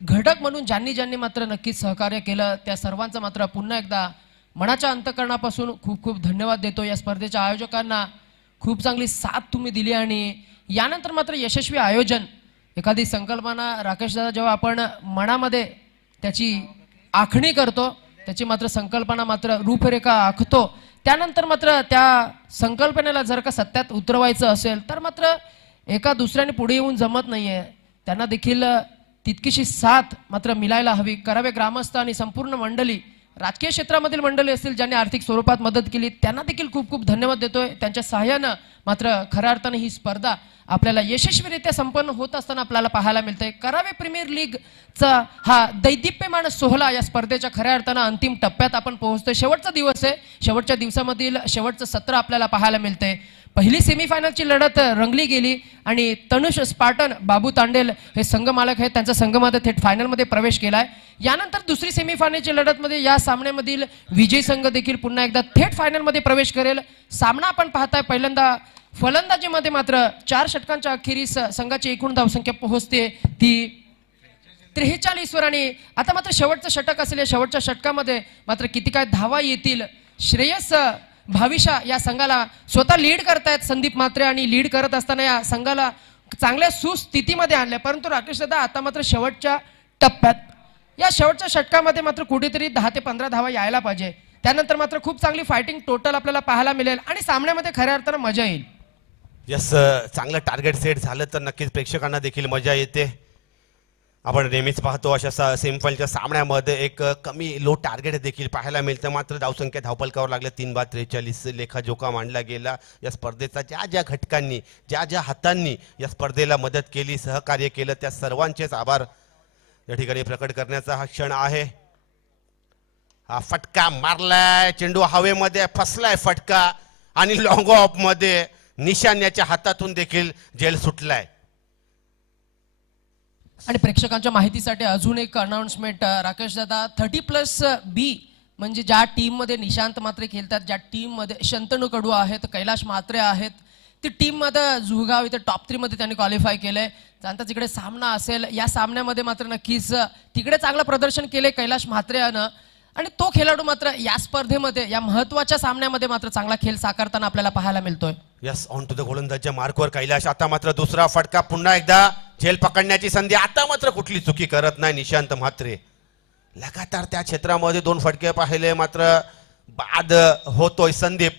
घटक म्हणून ज्यांनी ज्यांनी मात्र नक्कीच सहकार्य केलं त्या सर्वांचं मात्र पुन्हा एकदा मनाच्या अंतःकरणापासून खूप खूप धन्यवाद देतो. या स्पर्धेच्या आयोजकांना खूप चांगली साथ तुम्ही दिली आणि यानंतर मात्र यशस्वी आयोजन एखादी संकल्पना राकेश दादा जेव्हा आपण मनामध्ये त्याची आखणी करतो त्याची मात्र संकल्पना मात्र रूपरेखा आखतो त्यानंतर मात्र त्या संकल्पनेला जर का सत्यात उतरवायचं असेल तर मात्र एका दुसऱ्याने पुढे येऊन जमत नाहीये. त्यांना देखील तितकीशी साथ मात्र मिळायला हवी. करावे ग्रामस्थ आणि संपूर्ण मंडळी राजकीय क्षेत्रामधील मंडळी असतील ज्यांनी आर्थिक स्वरूपात मदत केली त्यांना देखील खूप खूप धन्यवाद देतोय. त्यांच्या सहाय्यानं मात्र खऱ्या अर्थाने ही स्पर्धा आपल्याला यशस्वीरित्या संपन्न होत असताना आपल्याला पाहायला मिळते. करावे प्रीमियर लीगचा हा दैदिप्यमान सोहळा या स्पर्धेच्या खऱ्या अर्थानं अंतिम टप्प्यात आपण पोहोचतोय. शेवटचा दिवस आहे. शेवटच्या दिवसामधील शेवटचं सत्र आपल्याला पाहायला मिळते. पहिली सेमीफायनलची लढत रंगली गेली आणि तनुष स्पार्टन बाबू तांडेल हे संघ मालक आहेत त्यांचा संघ मात्र थेट फायनलमध्ये प्रवेश केलाय. यानंतर दुसरी सेमीफायनलची लढतमध्ये या सामन्यामधील विजयी संघ देखील पुन्हा एकदा थेट फायनलमध्ये प्रवेश करेल. सामना आपण पाहताय पहिल्यांदा फलंदाजीमध्ये मात्र 4 षटकांच्या अखेरीस संघाची एकूण धावसंख्या पोहोचते ती 43 वर आणि आता मात्र शेवटचं षटक असेल. या शेवटच्या षटकामध्ये मात्र किती काय धावा येतील. श्रेयस भाविशा या संघाला स्वतः लीड करतायत संदीप म्हात्रे आणि लीड करत असताना या संघाला चांगल्या सुस्थितीमध्ये आणले. परंतु राकेश दादा आता मात्र शेवटच्या टप्प्यात या शेवटच्या षटकामध्ये मात्र कुठेतरी 10 ते 15 धावा यायला पाहिजे. त्यानंतर मात्र खूप चांगली फायटिंग टोटल आपल्याला पाहायला मिळेल आणि सामन्यामध्ये खऱ्या अर्थानं मजा येईल. यस, चांगलं टार्गेट सेट झालं तर नक्कीच प्रेक्षकांना देखील मजा येते. आपण नेहमीच पाहतो अशा सेमीफायनलच्या सामन्यामध्ये एक कमी लो टार्गेट देखील पाहायला मिळतं. मात्र धावसंख्या धावपलकावर लागल्या 3 बाद 43 लेखाजोखा मांडला गेला. या स्पर्धेचा ज्या ज्या घटकांनी ज्या ज्या हातांनी या स्पर्धेला मदत केली सहकार्य केलं त्या सर्वांचेच आभार या ठिकाणी प्रकट करण्याचा हा क्षण आहे. हा फटका मारलाय, चेंडू हवेमध्ये फसलाय फटका आणि लॉंग ऑफ मध्ये निशाण्याच्या हातातून देखील जेल सुटलाय. आणि प्रेक्षकांच्या माहितीसाठी अजून एक अनाउन्समेंट राकेश दादा 30+B म्हणजे ज्या टीम मध्ये निशांत मात्रे खेळतात ज्या टीम मध्ये शंतनू कडू आहेत कैलाश म्हात्रे आहेत ती टीम मध्ये जुहगाव इथे टॉप 3 मध्ये त्यांनी क्वालिफाय केलंय. त्यानंतर तिकडे सामना असेल या सामन्यामध्ये मात्र नक्कीच तिकडे चांगलं प्रदर्शन केले कैलाश म्हात्रे यानं आणि तो खेळाडू मात्र या स्पर्धेमध्ये या महत्वाच्या सामन्यामध्ये मात्र चांगला खेळ साकारताना आपल्याला पाहायला मिळतोय. यस, ऑन टू द गोलंदाजच्या मार्कवर कैलाश. आता मात्र दुसरा फटका, पुन्हा एकदा झेल पकडण्याची संधी. आता मात्र कुठली चुकी करत नाही निशांत म्हात्रे. लगातार त्या क्षेत्रामध्ये 2 फटके पाहिले मात्र बाद होतोय संदीप.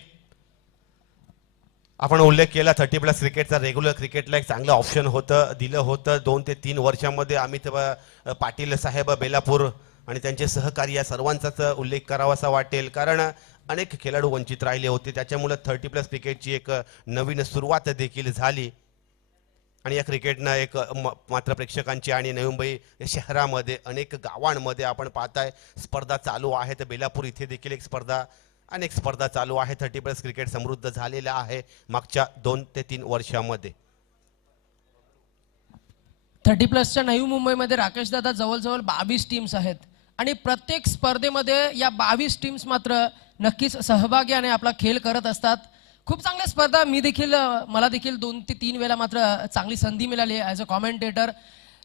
आपण उल्लेख केला 30+ क्रिकेटचा. रेग्युलर क्रिकेटला एक चांगलं ऑप्शन होतं दिलं होतं 2 ते 3 वर्षामध्ये. अमित पाटील साहेब बेलापूर आणि त्यांचे सहकारी या सर्वांचाच उल्लेख करावासा वाटेल कारण अनेक खेळाडू वंचित राहिले होते. त्याच्यामुळे 30+ क्रिकेटची एक नवीन सुरुवात देखील झाली आणि या क्रिकेटनं एक मात्र प्रेक्षकांची आणि नवी मुंबई शहरामध्ये अनेक गावांमध्ये आपण पाहताय स्पर्धा चालू आहेत. बेलापूर इथे देखील एक स्पर्धा अनेक स्पर्धा चालू आहे. 30+ क्रिकेट समृद्ध झालेला आहे मागच्या 2 ते 3 वर्षामध्ये. 30+च्या नवी मुंबईमध्ये राकेश दादा जवळजवळ 22 टीम्स आहेत आणि प्रत्येक स्पर्धेमध्ये या 22 टीम्स मात्र नक्कीच सहभागी आणि आपला खेळ करत असतात. खूप चांगल्या स्पर्धा मला देखील 2 ते 3 वेळा मात्र चांगली संधी मिळाली ॲज अ कॉमेंटेटर.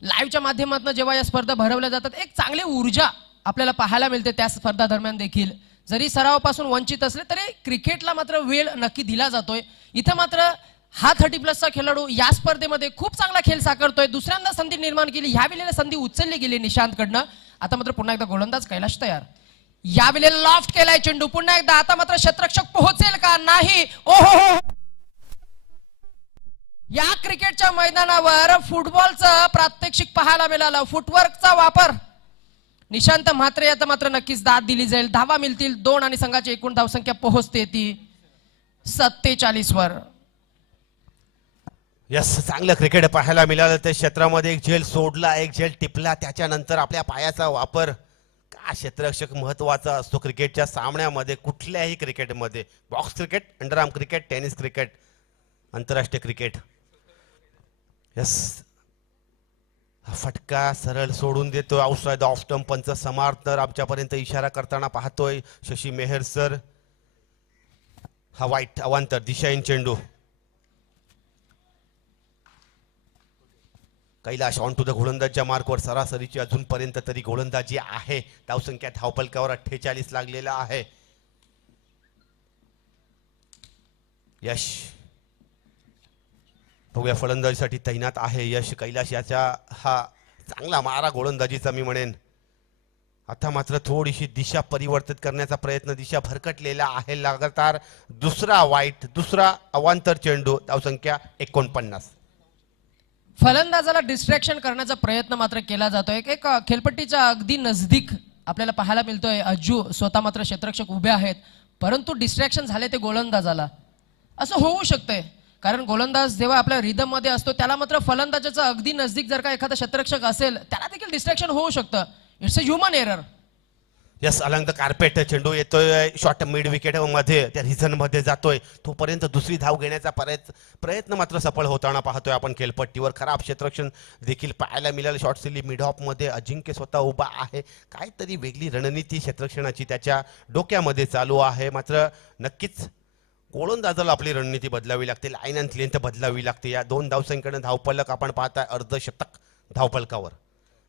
लाईव्हच्या माध्यमातून जेव्हा या स्पर्धा भरवल्या जातात एक चांगली ऊर्जा आपल्याला पाहायला मिळते त्या स्पर्धा दरम्यान देखील. जरी सरावापासून वंचित असले तरी क्रिकेटला मात्र वेळ नक्की दिला जातोय. इथं मात्र हा 30+चा खेळाडू या स्पर्धेमध्ये खूप चांगला खेळ साकारतोय. दुसऱ्यांदा संधी निर्माण केली. ह्या वेळेला संधी उचलली गेली निशांतकडनं. आता मात्र पुन्हा एकदा गोलंदाज कैलाश तयार. या वेळेला लॉफ्ट केलाय चेंडू पुन्हा एकदा. आता मात्र क्षेत्ररक्षक पोहोचेल का नाही. ओहो, या क्रिकेटच्या मैदानावर फुटबॉलचं प्रात्यक्षिक पाहायला मिळालं. फुटवर्कचा वापर निशांत म्हात्रे आता मात्र नक्कीच दाद दिली जाईल. धावा मिळतील 2 आणि संघाची एकूण धावसंख्या पोहोचते ती 47 वर. यस, चांगलं क्रिकेट पाहायला मिळालं. त्या क्षेत्रामध्ये एक झेल सोडला, एक झेल टिपला, त्याच्यानंतर आपल्या पायाचा वापर. का क्षेत्ररक्षक महत्वाचा असतो क्रिकेटच्या सामन्यामध्ये, कुठल्याही क्रिकेटमध्ये. Box cricket, underarm cricket, tennis cricket, आंतरराष्ट्रीय क्रिकेट. यस, हा फटका सरळ सोडून देतोय. Outside off stump. पंच समांतर आमच्यापर्यंत इशारा करताना पाहतोय शशी मेहर सर. हा वाईट अवांतर दिशाहीन चेंडू. कैलाश ऑन टू द गोलंदाजच्या मार्कवर. सरासरीची अजूनपर्यंत तरी गोलंदाजी आहे. धावसंख्या धावपलकावर 48 लागलेला आहे. यश बघूया फलंदाजीसाठी तैनात आहे यश. कैलाश याचा हा चांगला मारा गोलंदाजीचा मी म्हणेन. आता मात्र थोडीशी दिशा परिवर्तित करण्याचा प्रयत्न. दिशा भरकटलेला आहे. लगातार दुसरा वाईट, दुसरा अवांतर चेंडू. धावसंख्या 49. फलंदाजाला डिस्ट्रॅक्शन करण्याचा प्रयत्न मात्र केला जातोय. एक खेळपट्टीच्या अगदी नजदीक आपल्याला पाहायला मिळतोय अज्जू स्वतः मात्र क्षेत्ररक्षक उभे आहेत, परंतु डिस्ट्रॅक्शन झाले ते गोलंदाजाला. असं होऊ शकतंय कारण गोलंदाज जेव्हा आपल्या रिदम मध्ये असतो त्याला मात्र फलंदाजाचा अगदी नजदीक जर का एखादा क्षेत्ररक्षक असेल त्याला देखील डिस्ट्रॅक्शन होऊ शकतं. It's a human error. Yes, Alang the carpet चेंडू येतोय शॉर्ट मिड विकेट मध्ये, त्या रिझन मध्ये जातोय. तोपर्यंत दुसरी धाव घेण्याचा प्रयत्न मात्र सफळ होताना पाहतोय आपण खेळपट्टीवर. खराब क्षेत्ररक्षण देखील पाहायला मिळालं. शॉर्ट सिली मिड ऑफ मध्ये अजिंक्य स्वतः उभा आहे. काहीतरी वेगळी रणनीती क्षेत्ररक्षणाची त्याच्या डोक्यामध्ये चालू आहे. मात्र नक्कीच गोलंदाजाला आपली रणनीती बदलावी लागते. लाईन अँड लेंथ बदलावी लागते. या दोन धावसंख्येनं धावपलक आपण पाहताय अर्धशतक धावपलकावर.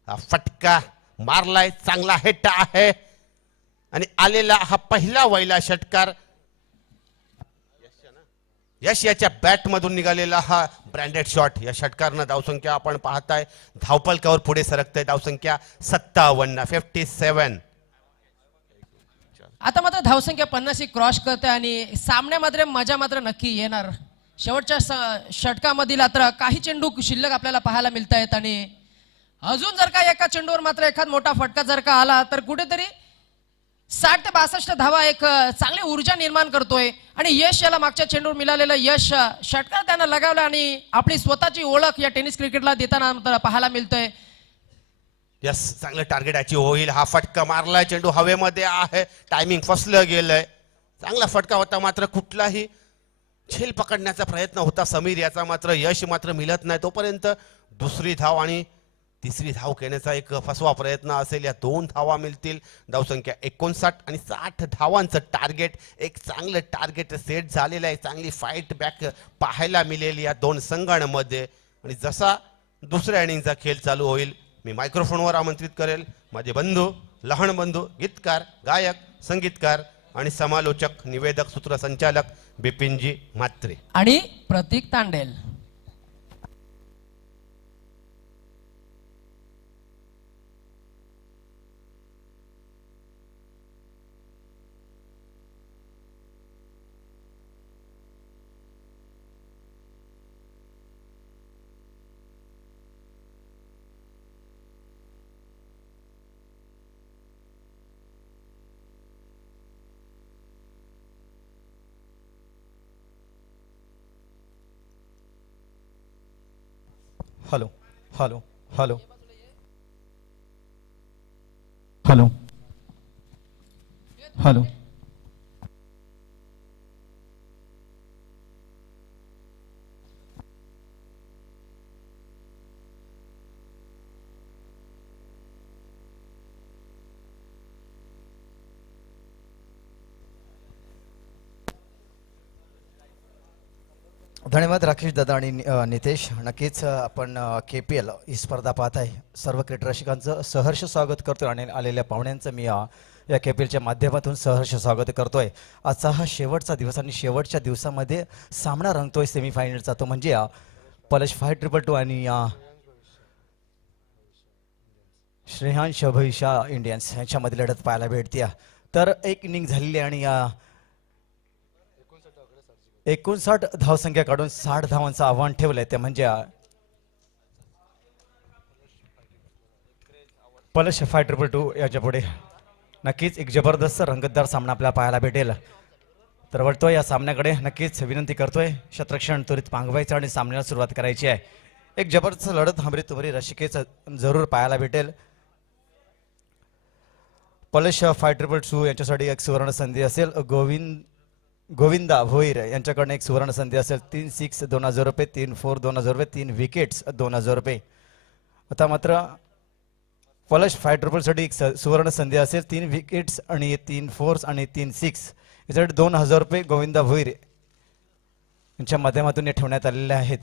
हा फटका मारलाय, चांगला हिट आहे आणि आलेला हा पहिला वहिला षटकार. यश याच्या बॅट मधून निघालेला हा ब्रँडेड शॉट. या षटकारनं धावसंख्या आपण पाहताय धावपलकावर पुढे सरकते. धावसंख्या 57. आता मात्र धावसंख्या 50 क्रॉस करते आणि सामन्यामध्ये मजा मात्र नक्की येणार. शेवटच्या षटकामधील मात्र काही चेंडू शिल्लक आपल्याला पाहायला मिळत आहेत आणि अजून जर का एका चेंडूवर मात्र एखाद मोठा फटका जर का आला तर कुठेतरी 60 ते 62 धावा एक चांगली ऊर्जा निर्माण करतोय. आणि यश याला मागच्या चेंडूवर मिळालेलं यश षटकार त्यानं लगावला आणि आपली स्वतःची ओळख या टेनिस क्रिकेटला देताना मात्र पाहायला मिळतोय. यस, चांगलं टार्गेट अचीव होईल. हा फटका मारलाय, चेंडू हवेमध्ये आहे, टायमिंग फसलं गेलंय. चांगला फटका होता मात्र कुठलाही झेल पकडण्याचा प्रयत्न होता समीर याचा, मात्र यश मात्र मिळत नाही. तोपर्यंत दुसरी धाव आणि तिसरी धाव घेण्याचा एक फसवा प्रयत्न असेल. या दोन धावा मिळतील. धावसंख्या 59 आणि 60 धावांचं टार्गेट. एक चांगलं टार्गेट सेट झालेलं आहे. चांगली फाईट बॅक पाहायला मिळेल या दोन संघांमध्ये. आणि जसा दुसऱ्या इनिंगचा खेळ चालू होईल मी मायक्रोफोनवर आमंत्रित करेल माझे बंधू, लहान बंधू, गीतकार, गायक, संगीतकार आणि समालोचक, निवेदक, सूत्रसंचालक बिपिनजी म्हात्रे आणि Prateek Tandel. Hello hello hello hello hello धन्यवाद राकेश दादा आणि नितेश. नक्कीच आपण KPL ही स्पर्धा पाहत आहे. सर्व क्रिकेट रसिकांचं सहर्ष स्वागत करतोय आणि आलेल्या पाहुण्यांचं मी या KPLच्या माध्यमातून सहर्ष स्वागत करतोय. आजचा हा शेवटचा दिवस आणि शेवटच्या दिवसामध्ये सामना रंगतोय सेमीफायनलचा, तो म्हणजे पलश 522 आणि श्रेयांश भविष्या इंडियन्स यांच्यामध्ये लढत पाहायला भेटते. तर एक इनिंग झालेली आणि 59 धावसंख्या काढून 60 धावांचं आव्हान ठेवलंय. ते म्हणजे पलश 522 याच्या पुढे नक्कीच एक जबरदस्त रंगतदार सामना आपल्याला पाहायला भेटेल. तर वळतोय या सामन्याकडे, नक्कीच विनंती करतोय शतरक्षण त्वरित पांगवायचं आणि सामन्याला सुरुवात करायची आहे. एक जबरदस्त लढत हमरी तुमरी रसिकेचं जरूर पाहायला भेटेल. पलेश 522 यांच्यासाठी एक सुवर्ण संधी असेल. गोविंदा भोईर यांच्याकडनं एक सुवर्ण संधी असेल. 3-6 2000 रुपये, 3-4 2000 रुपये, 3 विकेट्स 2000 रुपये. आता मात्र पलश 5 साठी एक सुवर्ण संधी असेल. 3 विकेट्स आणि 3 फोर्स आणि 3 6 यासाठी 2000 रुपये गोविंदा भोईर यांच्या माध्यमातून हे ठेवण्यात आलेले आहेत.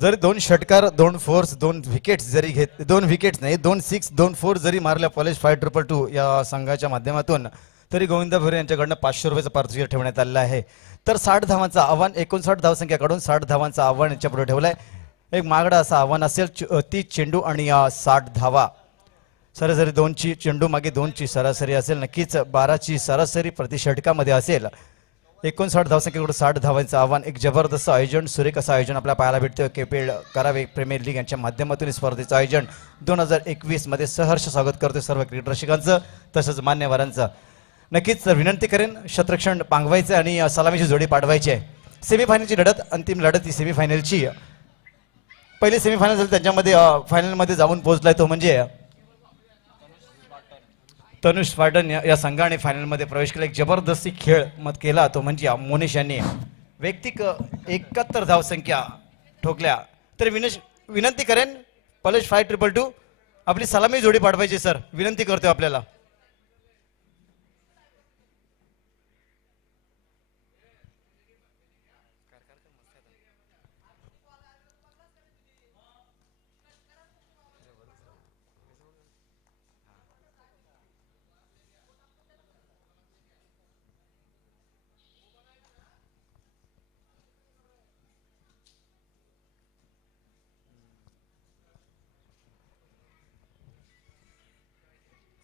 जरी 2 षटकार 2 फोर्स 2 विकेट्स जरी घेत 2 विकेट्स नाही 2 6 2 4 जरी मारल्या पॉलिश 522 या संघाच्या माध्यमातून तरी गोविंदा भोईर यांच्याकडनं 500 रुपयाचं पारितोषिक ठेवण्यात आलेलं आहे. तर 60 धावांचं आव्हान 59 धावसंख्या काढून 60 धावांचं आव्हान यांच्यापुढे ठेवलंय. एक मागडा असं आव्हान असेल. 30 चेंडू आणि 60 धावा. सरासरी 2ची चेंडू मागे 2ची सरासरी असेल. नक्कीच 12ची सरासरी प्रति षटकामध्ये असेल. 59 धावसंख्येकडून 60 धावांचं आव्हान. एक जबरदस्त आयोजन, सुरेख असं आयोजन आपल्याला पाहायला भेटतं. केपीएल करावे प्रीमियर लीग यांच्या माध्यमातून स्पर्धेचं आयोजन 2021 मध्ये सहर्ष स्वागत करतोय सर्व क्रिकेट रसिकांचं तसंच मान्यवरांचं. नक्कीच विनंती करेन शतरक्षण पांगवायचं आणि सलामीची जोडी पाडवायची आहे. सेमीफायनलची लढत, अंतिम लढत ही सेमीफायनलची. पहिली सेमीफायनल झाली त्याच्यामध्ये फायनलमध्ये जाऊन पोहोचलाय तो म्हणजे तनुष स्पार्टन या संघाने फायनलमध्ये प्रवेश केला. एक जबरदस्ती खेळ मत केला तो म्हणजे मोनिश यांनी. वैयक्तिक 71 धावसंख्या ठोकल्या. तर विनंती करेन पलेश 522 आपली सलामी जोडी पाठवायची सर, विनंती करतोय आपल्याला.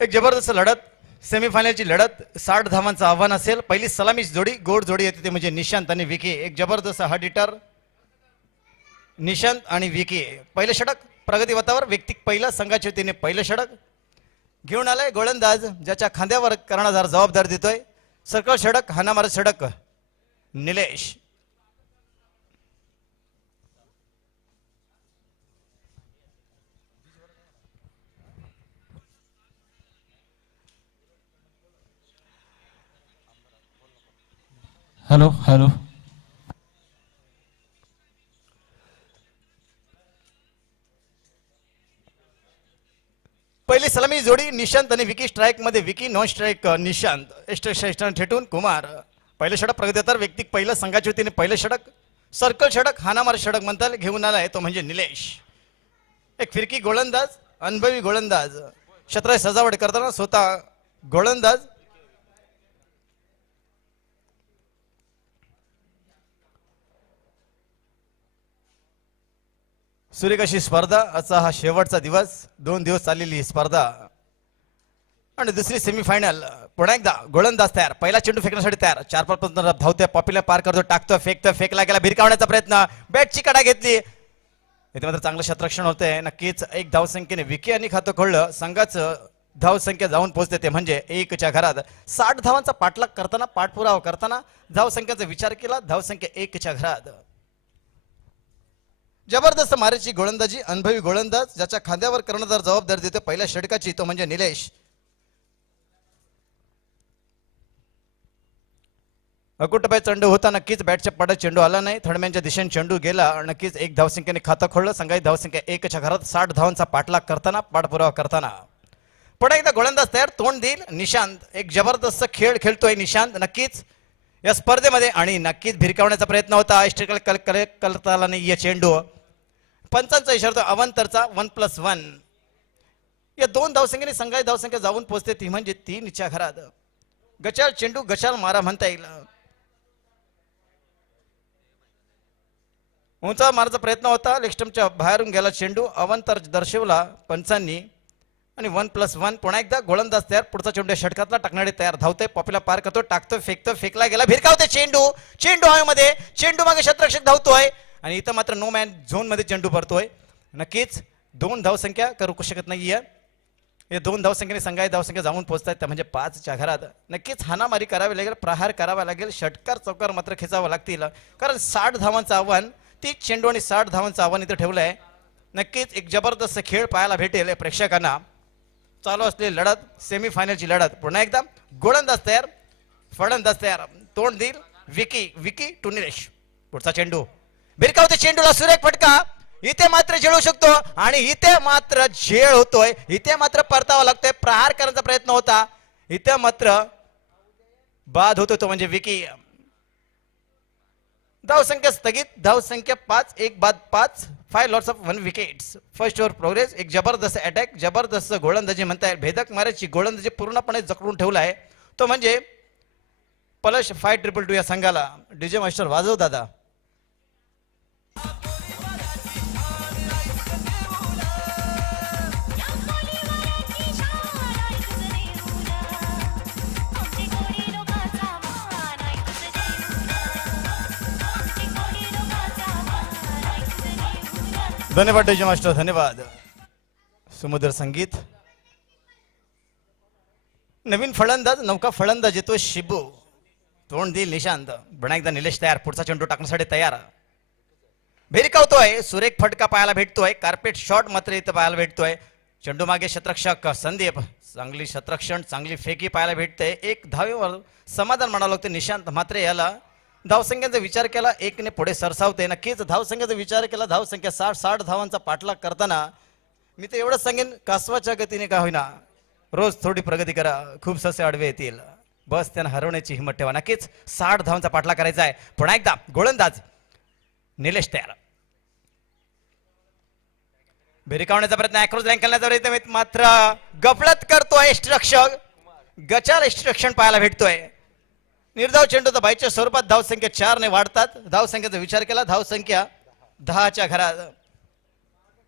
एक जबरदस्त लढत, सेमीफायनलची लढत. 60 धावांचं आव्हान असेल. पहिली सलामी जोडी गोड जोडी येते ते म्हणजे निशांत आणि विकी. एक जबरदस्त हार्ड हिटर निशांत आणि विकी. पहिलं षटक प्रगती वतावर वैयक्तिक पहिला संघाच्या वतीने पहिलं षटक घेऊन आलाय गोलंदाज ज्याच्या खांद्यावर कर्णधार जबाबदार देतोय. सर्कल षटक हाणामार षटक निलेश. Hello hello. पहिली सलामी जोडी निशांत आणि विकी. स्ट्राईक मध्ये Vicky, non strike Nishant. Extra ठेटून कुमार. पहिलं षटक प्रगतीतर वैयक्तिक पहिलं संघाच्या वतीने पहिलं षटक सर्कल षटक हाणामार षटक म्हणतात घेऊन आलाय तो म्हणजे निलेश. एक फिरकी गोलंदाज, अनुभवी गोलंदाज, शतराज सजावट करताना स्वतः गोलंदाज. सुरेख अशी स्पर्धा. असा हा शेवटचा दिवस. 2 दिवस चाललेली ही स्पर्धा आणि दुसरी सेमीफायनल. पुन्हा एकदा गोलंदाज तयार. पहिला चेंडू फेकण्यासाठी तयार. 4-5 धावतोय, पॉपीला पार करतो, टाकतो, फेकतो, फेकला गेला, भिरकावण्याचा प्रयत्न, बॅटची कडा घेतली. इथे मात्र चांगलं शतरक्षण होतंय. नक्कीच एक धावसंख्येने विकी यांनी खातं खोललं. संघाचं धावसंख्या जाऊन पोहोचते ते म्हणजे 1च्या घरात. 60 धावांचा पाठलाग करताना, पाठपुरावा करताना धावसंख्येचा विचार केला. धावसंख्या 1च्या घरात. जबरदस्त मारेची गोलंदाजी, अनुभवी गोलंदाज ज्याच्या खांद्यावर कर्णधार जबाबदारी देतो पहिल्या षटकाची तो म्हणजे निलेश. अकुटबाई चेंडू होता. नक्कीच बॅटच्या पडात चेंडू आला नाही. थडम्यांच्या दिशेने चेंडू गेला. नक्कीच एक धावसंख्येने खातं खोललं. संघाची धावसंख्या 1च्या घरात. 60 धावांचा पाठलाग करताना, पाठपुरावा करताना पुन्हा एकदा गोलंदाज तयार. तोंड देईल निशांत. एक जबरदस्त खेळ खेळतोय निशांत नक्कीच या स्पर्धेमध्ये आणि नक्कीच भिरकावण्याचा प्रयत्न होता. इष्टकल करता आला नाही या चेंडू. पंचांचा इशारा अवंतरचा 1+1. या 2 धावसंख्येने संघाची धावसंख्या जाऊन पोहोचते ती म्हणजे 3च्या घरात. गचाल चेंडू, गचाल मारा म्हणता येईल. उंचा मारायचा प्रयत्न होता. लेगस्टम्पच्या बाहेरून गेला चेंडू. अवंतर दर्शवला पंचांनी आणि 1+1 पुन्हा एकदा गोलंदाज तयार. पुढचा चेंडू षटकातला टाकणारे तयार. धावतोय, पॉपीला पार करतो, टाकतो, फेकतो, फेकला गेला, भिरकावते चेंडू. चेंडू हवेमध्ये, चेंडू मागे क्षेत्ररक्षक धावतोय आणि इथं मात्र नो मॅन झोन मध्ये चेंडू पडतोय. नक्कीच 2 धावसंख्या करू शकत नाहीये. हे 2 धावसंख्येने संघाची धावसंख्या जाऊन पोहोचतात त्या म्हणजे 5च्या घरात. नक्कीच हाणामारी करावी लागेल, प्रहार करावा लागेल, षटकार चौकार मात्र खेचावं लागतील कारण 60 धावांचं आव्हान, 30 चेंडू आणि 60 धावांचं आव्हान इथं ठेवलंय. नक्कीच एक जबरदस्त खेळ पाहायला भेटेल प्रेक्षकांना. चालू असलेली लढत, सेमीफायनलची लढत. पुन्हा एकदा गोलंदाज तयार, फलंदाज तयार. तोंड देईल विकी टू निलेश. पुढचा चेंडू भिरकावते, चेंडूला सुरेख फटका. इथे मात्र झेलू शकतो आणि इथे मात्र झेल होतोय. इथे मात्र परतावा लागतोय, प्रहार करण्याचा प्रयत्न होता, इथे मात्र बाद होतो तो म्हणजे विकी. धावसंख्या स्थगित, धावसंख्या 5, 1 बाद 5, 5 lots of 1 wickets. First over progress. एक जबरदस्त अटॅक, जबरदस्त गोलंदाजी म्हणता येईल. भेदक मारायची गोलंदाजी पूर्णपणे जखडून ठेवला आहे तो म्हणजे पलश 5-2-2 या संघाला. डीजे मास्टर वाजव दादा. धन्यवाद डीजे मास्टर, धन्यवाद. सुमधुर संगीत. नवीन फलंदाज, नौका फलंदाज येतो शिबू. तोंड देईल निशांत. पुन्हा एकदा निलेश तयार. पुढचा चेंडू टाकण्यासाठी तयार. भिरकावतोय, सुरेख फटका पाहायला भेटतोय. कार्पेट शॉट मात्र इथं पाहायला भेटतोय. चेंडू मागे क्षेत्ररक्षक संदीप. चांगली क्षेत्ररक्षण, चांगली फेकी पाहायला भेटते. 1 धावेवर समाधान म्हणावं लागतं निशांत. मात्र याला धावसंख्येचा विचार केला, 1ने पुढे सरसावते. नक्कीच धावसंख्येचा विचार केला, धावसंख्या 60 धावांचा पाठलाग करताना मी तर एवढंच सांगेन, कासवाच्या गतीने का होईना रोज थोडी प्रगती करा, खूप ससे आडवे येतील, बस त्यांना हरवण्याची हिंमत ठेवा. नक्कीच 60 धावांचा पाठलाग करायचा आहे. पुन्हा एकदा गोलंदाज निलेश तयार. भिरकावण्याचा प्रयत्न, अॅक्रोच रँक करण्याचा प्रयत्न, मात्र गफलत करतोय यष्टिरक्षक. गचाल यष्टिरक्षण पाहायला भेटतोय. निर्धाव चेंडू तर बाईच्या स्वरूपात धावसंख्या 4 ने वाढतात. धावसंख्येचा विचार केला, धावसंख्या 10च्या घरात.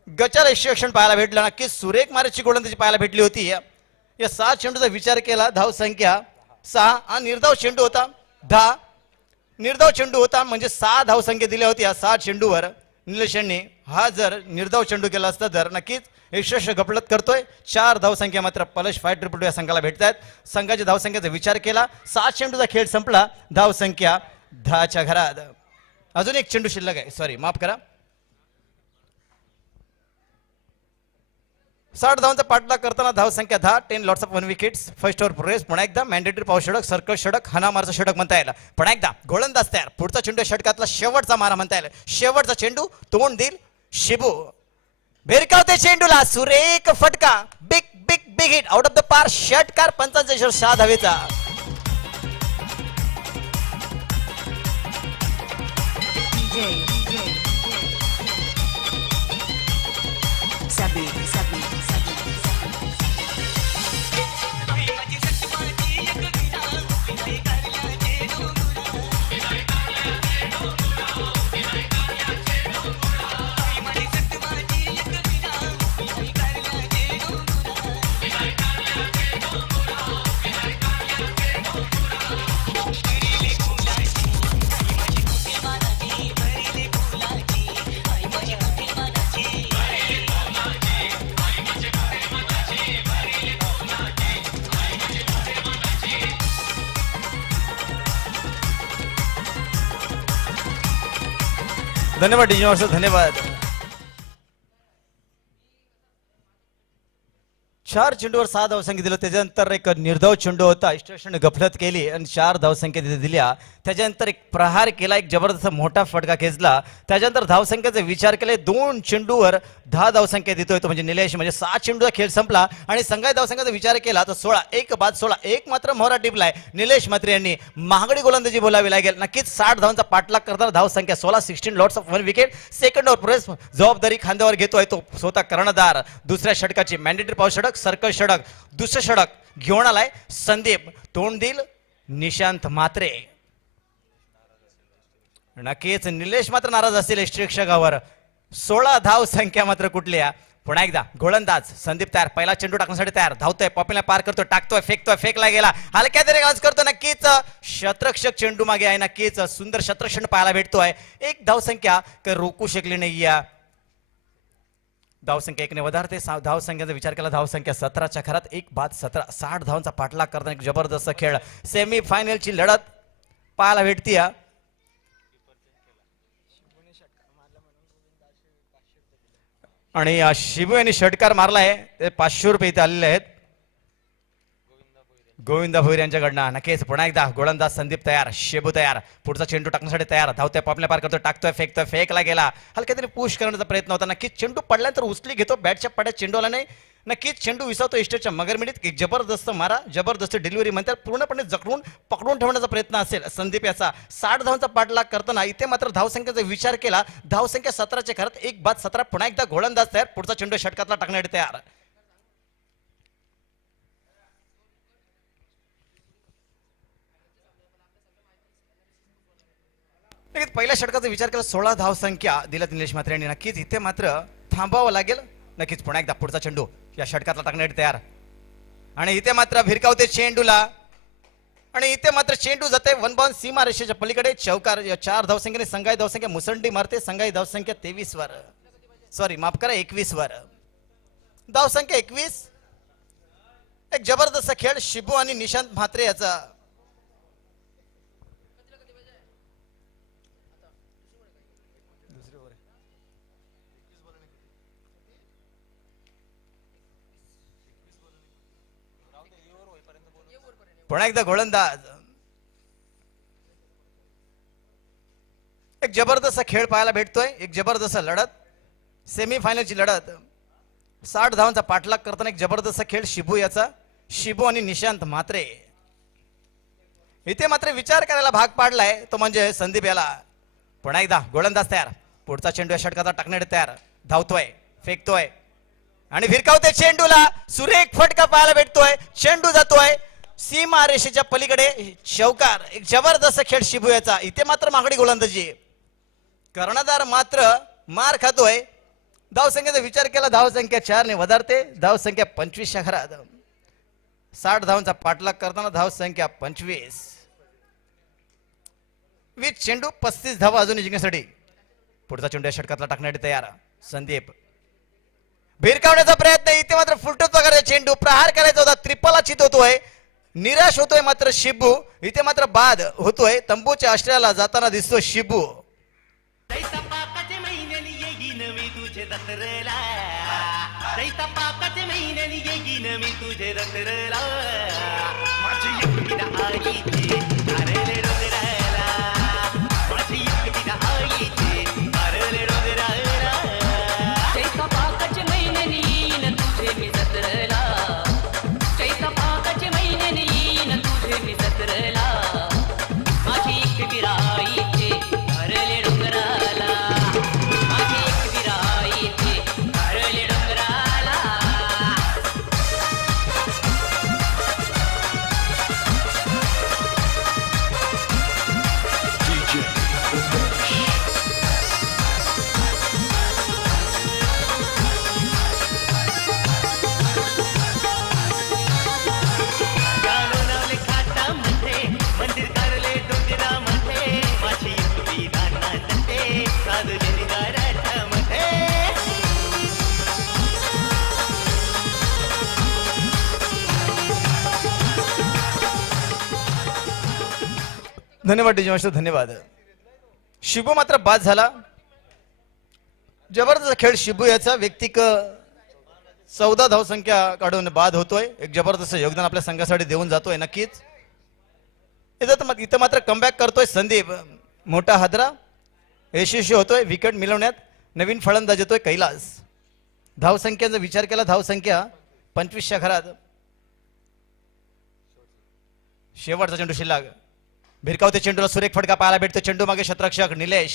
गचाल यष्टिरक्षण पाहायला भेटलं. नक्कीच सुरेख मारायची गोलंदाजी पाहायला भेटली होती. या 6 चेंडूचा विचार केला, धावसंख्या 6 आणि निर्धाव चेंडू होता 10. निर्धाव चेंडू होता म्हणजे 6 धावसंख्या दिल्या होत्या 6 चेंडूवर. निलेश यांनी हा जर निर्धाव चेंडू केला असता तर नक्कीच यशस्वी गफलत करतोय. 4 धावसंख्या मात्र पलश 5-2-2 या संघाला भेटतात. संघाच्या धावसंख्येचा विचार केला, 7 चेंडूचा खेळ संपला, धावसंख्या 10च्या घरात. अजून एक चेंडू शिल्लक आहे, सॉरी माफ करा. 60 धावांचा पाठलाग करताना धावसंख्या 10, 10 lots of 1 wickets. First over progress. पुन्हा एकदा मॅन्डेटरी पाव षटक, सर्कल षटक, हाणामारचा षटक म्हणता येईल. पुन्हा एकदा गोलंदाज तयार. पुढचा चेंडू षटकातला शेवटचा मारा म्हणता येईल. शेवटचा चेंडू तोंड देईल शिबू. भिरकावते चेंडूला, सुरेख फटका, big hit, out of the पार, षटकार. 55 धावेचा. धन्यवाद डीजे मास्टर, धन्यवाद. 4 चेंडूवर 6 धावसंख्या दिलं. त्याच्यानंतर एक निर्धाव चेंडू होता, यष्टिरक्षण गफलत केली आणि 4 धावसंख्या तिथे दिल्या. त्याच्यानंतर एक प्रहार केला, एक जबरदस्त मोठा फटका खेचला. त्याच्यानंतर धावसंख्येचा विचार केला, 2 चेंडूवर 10 धावसंख्या देतोय तो म्हणजे निलेश. म्हणजे 7 चेंडूचा खेळ संपला आणि संघाच्या धावसंख्येचा विचार केला तर 16, 1 बाद 16, 1 मात्र मोहरा टिपलाय निलेश मात्रे यांनी. महागडी गोलंदाजी बोलावी लागेल. नक्कीच 60 धावांचा पाठलाग करताना धावसंख्या 16, 16 lots of 1 wicket. Second over press जबाबदारी खांद्यावर घेतोय तो स्वतः कर्णधार. दुसऱ्या षटकाची मॅन्डेटरी पाव षटक, सर्कल षटक, दुसरं षटक घेऊन आलाय संदीप. तोंड देईल निशांत मात्रे. नक्कीच निलेश मात्र नाराज असतील यष्टिरक्षकावर. 16 धाव संख्या मात्र कुठल्या पुन्हा एकदा गोलंदाज संदीप तयार, पहिला चेंडू टाकण्यासाठी तयार, धावतोय, पॉपीला पार करतोय, टाकतोय, फेकतोय, फेकला गेला, हलक्या तरी गाज करतो, नक्कीच शतरक्षक चेंडू मागे आहे, नक्कीच सुंदर शतरक्षण पाहायला भेटतोय. एक धावसंख्या काही रोखू शकली नाही. धावसंख्या 1 ने वधारते. धावसंख्येचा विचार केला, धावसंख्या 17च्या घरात 1-17, 60 धावांचा पाठलाग करताना एक जबरदस्त खेळ. सेमी फायनलची लढत पाहायला भेटती. आणि शिबू यांनी षटकार मारलाय, ते 500 रुपये इथे आलेले आहेत गोविंदा भोईर यांच्याकडनं. नक्कीच पुन्हा एकदा गोलंदाज संदीप तयार, शेबू तयार, पुढचा चेंडू टाकण्यासाठी तयार, धावतोय, पॉपल्या पार करतोय, टाकतोय, फेकतोय, फेकला गेला, हलक्या तरी पुश करण्याचा प्रयत्न होता. नक्कीच चेंडू पडल्यानंतर उचली घेतो, बॅटच्या पड्यात चेंडू आला नाही, नक्कीच चेंडू विसावतो इष्टच्या मगरमिडीत. एक जबरदस्त मारा, जबरदस्त डिलिव्हरी म्हणतात, पूर्णपणे जखडून पकडून ठेवण्याचा प्रयत्न असेल संदीप याचा. 60 धावांचा पाठलाग करताना इथे मात्र धावसंख्येचा विचार केला, धावसंख्या 17च्या घरात 1-17. पुन्हा एकदा गोलंदाज तयार, पुढचा चेंडू षटकातला टाकण्यासाठी तयार. नक्कीच पहिल्या षटकाचा विचार केला, 16 धावसंख्या दिल्यात निलेश म्हात्रे यांनी. नक्कीच इथे मात्र थांबावं लागेल. नक्कीच पुन्हा एकदा पुढचा चेंडू या षटकातला टाकण्यासाठी तयार. आणि इथे मात्र भिरकावते चेंडूला, आणि इथे मात्र चेंडू जाते वन बाउंड सीमा रेषेच्या पलीकडे. चौकार. या 4 धावसंख्येने संघाई धावसंख्या मुसंडी मारते. संघाई धावसंख्या 23 वर, सॉरी माफ करा 21 वर, धावसंख्या 21. एक जबरदस्त खेळ शिबू आणि निशांत म्हात्रे याचा. पुन्हा एकदा गोलंदाज. एक जबरदस्त खेळ पाहायला भेटतोय, एक जबरदस्त लढत, सेमी फायनलची लढत. 60 धावांचा पाठलाग करताना एक जबरदस्त खेळ शिबू याचा, शिबू आणि निशांत म्हात्रे. इथे मात्र विचार करायला भाग पाडलाय तो म्हणजे संदीप याला. पुन्हा एकदा गोलंदाज तयार, पुढचा चेंडू या षटकाचा टाकण्यासाठी तयार, धावतोय, फेकतोय आणि भिरकावते चेंडूला. सुरेख फटका पाहायला भेटतोय, चेंडू जातोय सीमा रेषेच्या पलीकडे. चौकार. एक जबरदस्त खेळ शिबू याचा. इथे मात्र मागडी गोलंदाजी, कर्णधार मात्र मार खातोय. धावसंख्येचा विचार केला, धावसंख्या 4 ने वधारते, धावसंख्या 25च्या घरात. 60 धावांचा पाठलाग करताना धावसंख्या 25. 20 चेंडू 35 धावा अजून जिंकण्यासाठी. पुढचा चेंडू या षटकातला टाकण्यासाठी तयार संदीप. भिरकावण्याचा प्रयत्न, इथे मात्र फुलटत वगैरे चेंडू, प्रहार करायचा होता, त्रिपला चित होतोय, निराश होतोय मात्र शिबू. इथे मात्र बाद होतोय, तंबूच्या आश्रयाला जाताना दिसतो शिबू. धन्यवाद डीजे मास्टर, धन्यवाद. शिबू मात्र बाद झाला. जबरदस्त खेळ शिबू याचा. व्यक्तिक 14 धावसंख्या काढून बाद होतोय. एक जबरदस्त योगदान आपल्या संघासाठी देऊन जातोय. नक्कीच इथं मात्र कमबॅक करतोय संदीप. मोठा हादरा यशस्वी होतोय विकेट मिळवण्यात. नवीन फलंदाज येतोय कैलास. धावसंख्येचा विचार केला, धावसंख्या 25च्या घरात. शेवटचा चेंडू शिल्लक. भिरकावते चेंडूला सुरेख फटका पाहायला भेटतो. चेंडू मागे शतरक्षक निलेश.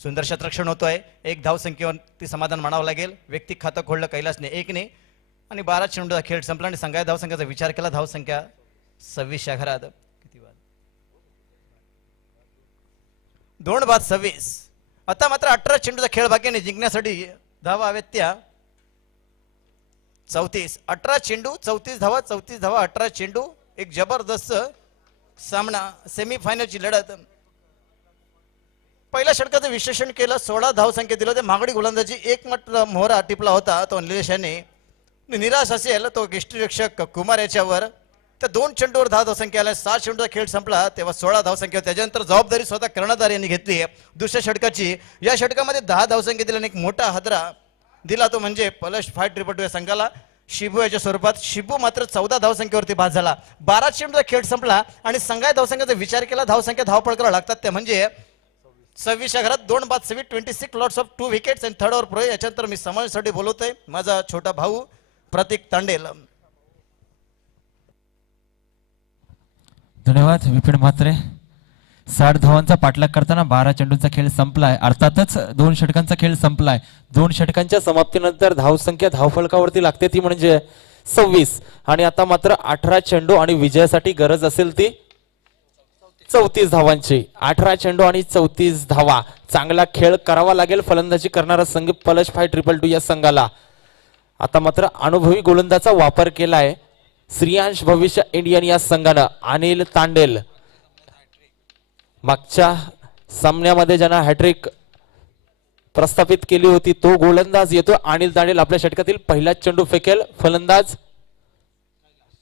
सुंदर शतरक्षण होतोय. एक धावसंख्येवरती समाधान मानावं लागेल. व्यक्तिक खातं खोडलं कैलासने 1 ने आणि 12 चेंडूचा खेळ संपला आणि संघाच्या धावसंख्येचा विचार केला. धावसंख्या 26च्या घरात. किती बाद? 2 बाद 26. आता मात्र 18 चेंडूचा खेळ बाकी आणि जिंकण्यासाठी धावा हव्यात त्या 34 18 चेंडू 34 धावा 34 धावा 18 चेंडू एक जबरदस्त सामना सेमीफायनलची लढत पहिल्या षटकाचं विश्लेषण केलं 16 धावसंख्या दिलं ते महागडी गोलंदाजी एक मात्र मोहरा टिपला होता तो निलेश यांनी निराश असेल तो यष्टीरक्षक कुमार याच्यावर त्या 2 चेंडूवर 10 धावसंख्या आल्या 7 चेंडूचा खेळ संपला तेव्हा 16 धावसंख्या त्याच्यानंतर जबाबदारी स्वतः कर्णधार यांनी घेतली दुसऱ्या षटकाची या षटकामध्ये 10 धावसंख्या दिला आणि एक मोठा हादरा दिला तो म्हणजे पलश 5-2 या संघाला शिबू याच्या स्वरूपात शिबू मात्र 14 धावसंख्येवरती बाद झाला 12 चेंडूचा खेळ संपला आणि संघाच्या धावसंख्येचा विचार केला धावसंख्या धावपळ करावं लागतात ते म्हणजे 26 या घरात 2 बाद 26 लॉट्स ऑफ 2 विकेट्स आणि थर्ड ओव्हर प्रो याच्यानंतर मी समाजसाठी बोलवतोय माझा छोटा भाऊ प्रतीक तांडेल. धन्यवाद विपिन म्हात्रे. 60 धावांचा पाठलाग करताना 12 चेंडूंचा खेळ संपलाय. अर्थातच 2 षटकांचा खेळ संपलाय. 2 षटकांच्या समाप्तीनंतर धावसंख्या धावफलकावरती लागते ती म्हणजे 26 आणि आता मात्र 18 चेंडू आणि विजयासाठी गरज असेल ती 34 धावांची. 18 चेंडू आणि 34 धावा. चांगला खेळ करावा लागेल फलंदाजी करणारा संघ पलश 5-2 या संघाला. आता मात्र अनुभवी गोलंदाचा वापर केलाय श्रीयांश भविष्य इंडियन या संघानं. अनिल तांडेल मागच्या सामन्यामध्ये ज्यांना हॅट्रिक प्रस्थापित केली होती तो गोलंदाज येतो. अनिल तांडेल आपल्या षटकातील पहिला चेंडू फेकेल. फलंदाज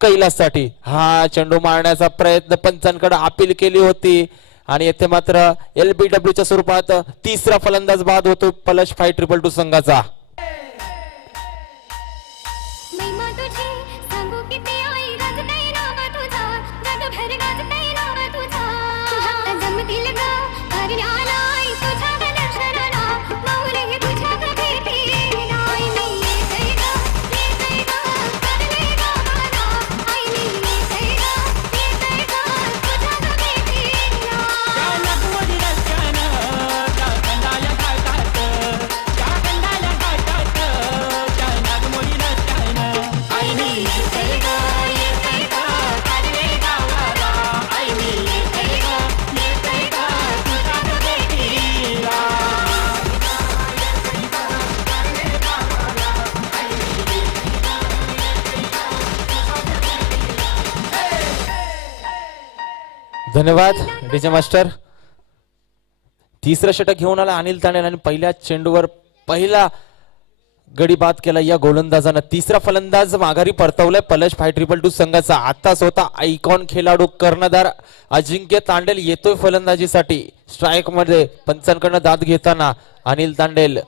कैलाससाठी. हा चेंडू मारण्याचा प्रयत्न पंचांकडे अपील केली होती आणि येथे मात्र LBW च्या स्वरूपात तिसरा फलंदाज बाद होतो पलश 5-2 संघाचा. धन्यवाद डीजे मास्टर. तिसरं षटक घेऊन आला अनिल तांडेल आणि पहिल्या चेंडूवर पहिला गडी बाद केला या गोलंदाजानं. तिसरा फलंदाज माघारी परतवलाय पलश 5-2 संघाचा. आता स्वतः आयकॉन खेळाडू कर्णधार अजिंक्य तांडेल येतोय फलंदाजीसाठी. स्ट्राईक मध्ये पंचांकडनं दाद घेताना अनिल तांडेल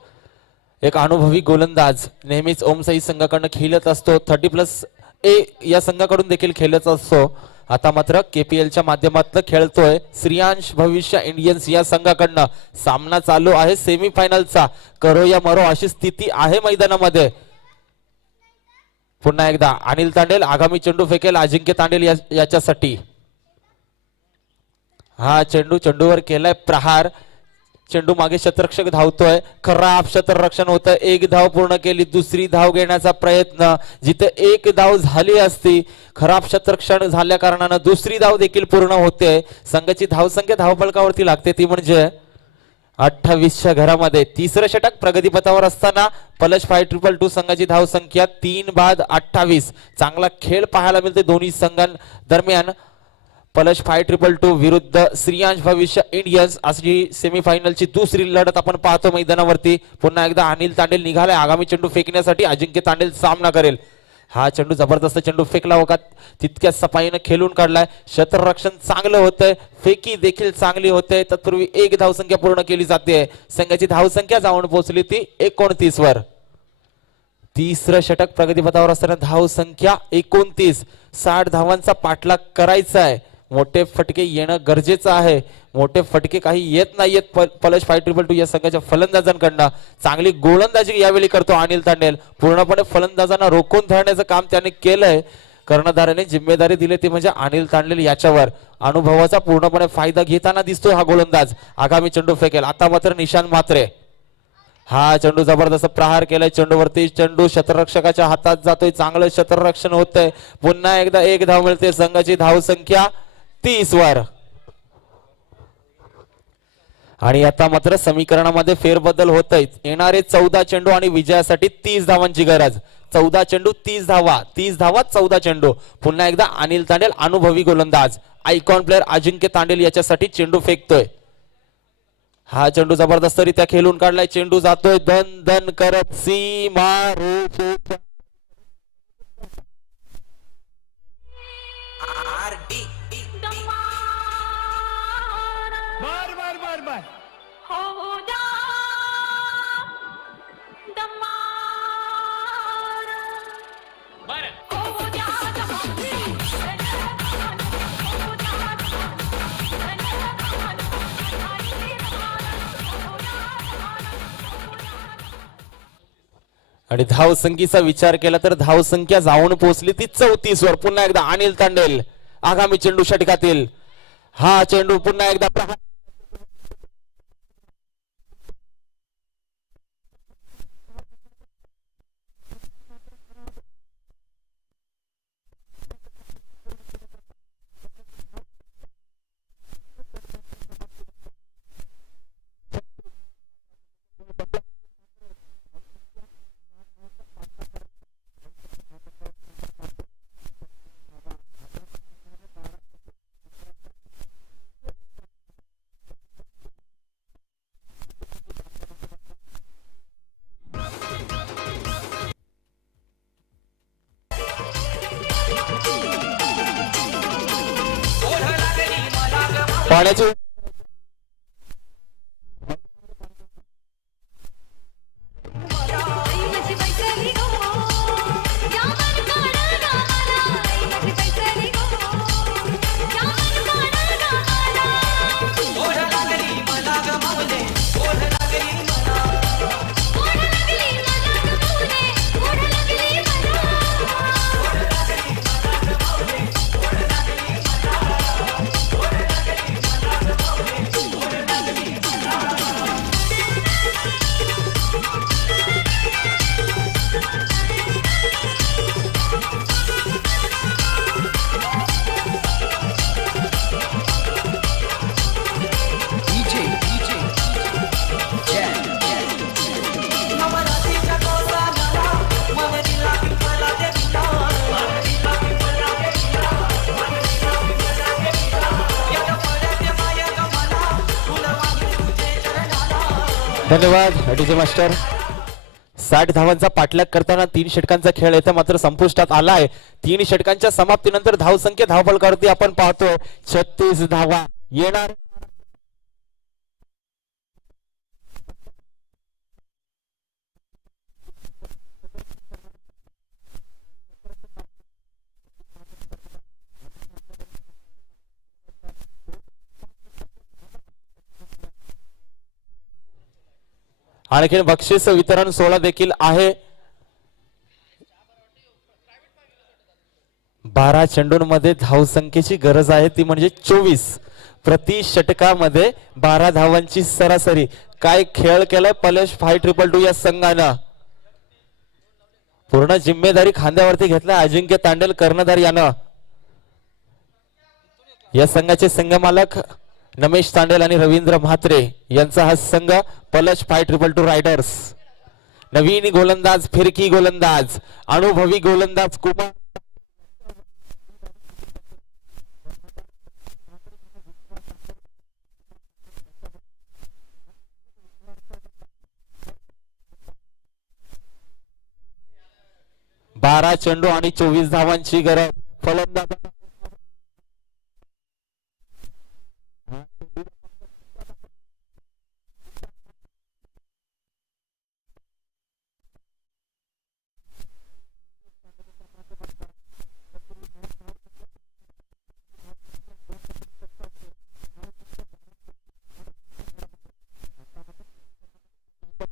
एक अनुभवी गोलंदाज नेहमीच ओमसाई संघाकडनं खेळत असतो. 30+A या संघाकडून देखील खेळत असतो. आता मात्र KPL च्या माध्यमातून खेळतोय श्रीयांश भविष्य इंडियन्स या संघाकडनं. सामना चालू आहे सेमीफायनलचा. करो या मरो अशी स्थिती आहे मैदानामध्ये. पुन्हा एकदा अनिल तांडेल आगामी चेंडू फेकेल अजिंक्य तांडेल याच्यासाठी. हा चेंडूवर केलाय प्रहार. चेंडू मागे क्षेत्ररक्षक धावतोय. खराब क्षेत्ररक्षण होतं. एक धाव पूर्ण केली. दुसरी धाव घेण्याचा प्रयत्न जिथे एक धाव झाली असती खराब क्षेत्ररक्षण झाल्या कारणानं दुसरी धाव देखील पूर्ण होते. संघाची धावसंख्या धावफलकावरती लागते ती म्हणजे 28च्या घरामध्ये. तिसरं षटक प्रगतीपथावर असताना पलश 5-2 संघाची धावसंख्या 3 बाद 28. चांगला खेळ पाहायला मिळते दोन्ही संघांदरम्यान. पलश 5-2 विरुद्ध श्रीयांश भविष्य इंडियन्स अशी सेमीफायनलची दुसरी लढत आपण पाहतो मैदानावरती. पुन्हा एकदा अनिल तांडेल निघालाय आगामी चेंडू फेकण्यासाठी. अजिंक्य तांडेल सामना करेल. हा चेंडू जबरदस्त चेंडू फेकला होता. तितक्या सफाईनं खेळून काढलाय. क्षेत्ररक्षण चांगलं होतंय. फेकी देखील चांगली होते. तत्पूर्वी एक धावसंख्या पूर्ण केली जाते. संघाची धावसंख्या जाऊन पोहोचली ती 29 वर. तिसरं षटक प्रगतीपथावर असताना धावसंख्या 29. 60 धावांचा पाठलाग करायचा आहे. मोठे फटके येणं गरजेचं आहे. मोठे फटके काही येत नाहीयेत पलश 5-2 या संघाच्या फलंदाजांकडनं. चांगली गोलंदाजी यावेळी करतो अनिल तांडेल. पूर्णपणे फलंदाजांना रोखून धरण्याचं काम त्याने केलंय. कर्णधाराने जिम्मेदारी दिली ती म्हणजे अनिल तांडेल याच्यावर. अनुभवाचा पूर्णपणे फायदा घेताना दिसतोय हा गोलंदाज. आगामी चेंडू फेकेल. आता मात्र निशांत म्हात्रे. हा चेंडू जबरदस्त प्रहार केलाय. चेंडूवरती चेंडू क्षेत्ररक्षकाच्या हातात जातोय. चांगलं क्षेत्ररक्षण होतंय. पुन्हा एकदा एक धाव मिळते. संघाची धावसंख्या 30 वर. आणि आता मात्र समीकरणामध्ये फेरबदल होत आहेत. येणारे 14 चेंडू आणि विजयासाठी 30 धावांची गरज. 14 चेंडू 30 धावा, 30 धावा 14 चेंडू. पुन्हा एकदा अनिल तांडेल अनुभवी गोलंदाज, आयकॉन प्लेअर अजिंक्य तांडेल याच्यासाठी चेंडू फेकतोय. हा चेंडू जबरदस्तरित्या खेळून काढलाय. चेंडू जातोय दन दन करत सीमा रेषेच्या. आणि धावसंख्येचा विचार केला तर धावसंख्या जाऊन पोहोचली ती 34 वर. पुन्हा एकदा अनिल तांडेल आगामी चेंडू षटकातील. हा चेंडू पुन्हा एकदा प्रहार. पाण्याची धन्यवाद डीजे मास्टर. 60 धावांचा पाठलाग करताना 3 षटकांचा खेळ येथे मात्र संपुष्टात आलाय. 3 षटकांच्या समाप्तीनंतर धावसंख्या धावफलकावरती आपण पाहतोय 36 धावा येणार. आणखी बक्षीस वितरण सोहळा देखील आहे. 12 चेंडूंमध्ये धावसंख्येची गरज आहे ती म्हणजे 24. प्रति षटकामध्ये 12 धावांची सरासरी. काय खेळ केलाय पलेश 5222 या संघानं. पूर्ण जिम्मेदारी खांद्यावरती घेतलाय अजिंक्य तांडेल कर्णधार यानं. या संघाचे संघमालक नमेश तांडेल आणि रवींद्र म्हात्रे यांचा हा संघ पलश 5222 रायडर्स. नवीन गोलंदाज, फिरकी गोलंदाज, अनुभवी गोलंदाज कुमार. बारा चेंडू आणि 24 धावांची गरज. फलंदाज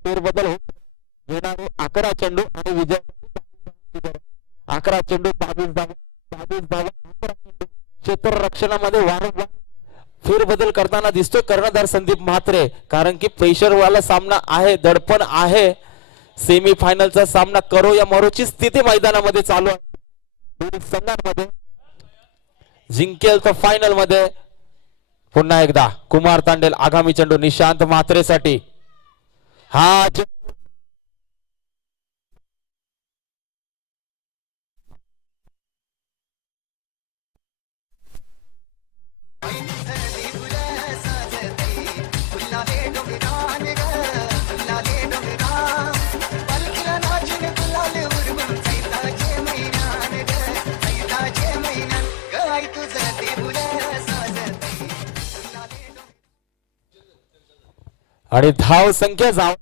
फेरबदल येणारे 11 चेंडू आणि विजय 11 चेंडू 22 धावा 11 चेंडू. क्षेत्ररक्षणामध्ये वारंवार फेरबदल करताना दिसतोय कर्णधार संदीप म्हात्रे. कारण की प्रेशर वाला सामना आहे, दडपण आहे. सेमी फायनलचा सामना करो या मरोची स्थिती मैदानामध्ये चालू आहे. दोन्ही संघांमध्ये जिंकेल तर फायनल मध्ये, पुन्हा एकदा कुमार तांडेल आगामी चेंडू निशांत म्हात्रेसाठी. हा आणि धाव संख्या जाऊ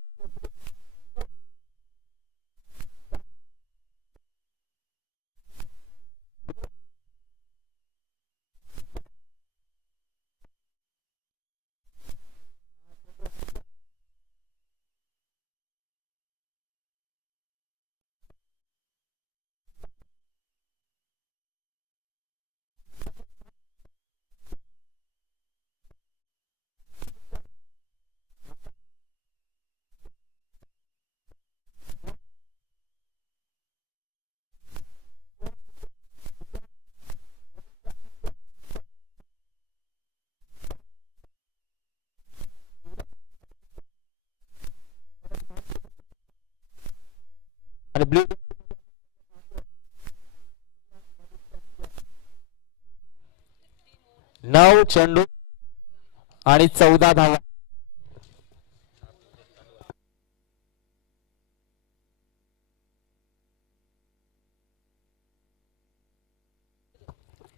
आणि ब्ल्यू 9 चेंडू आणि 14 धावा.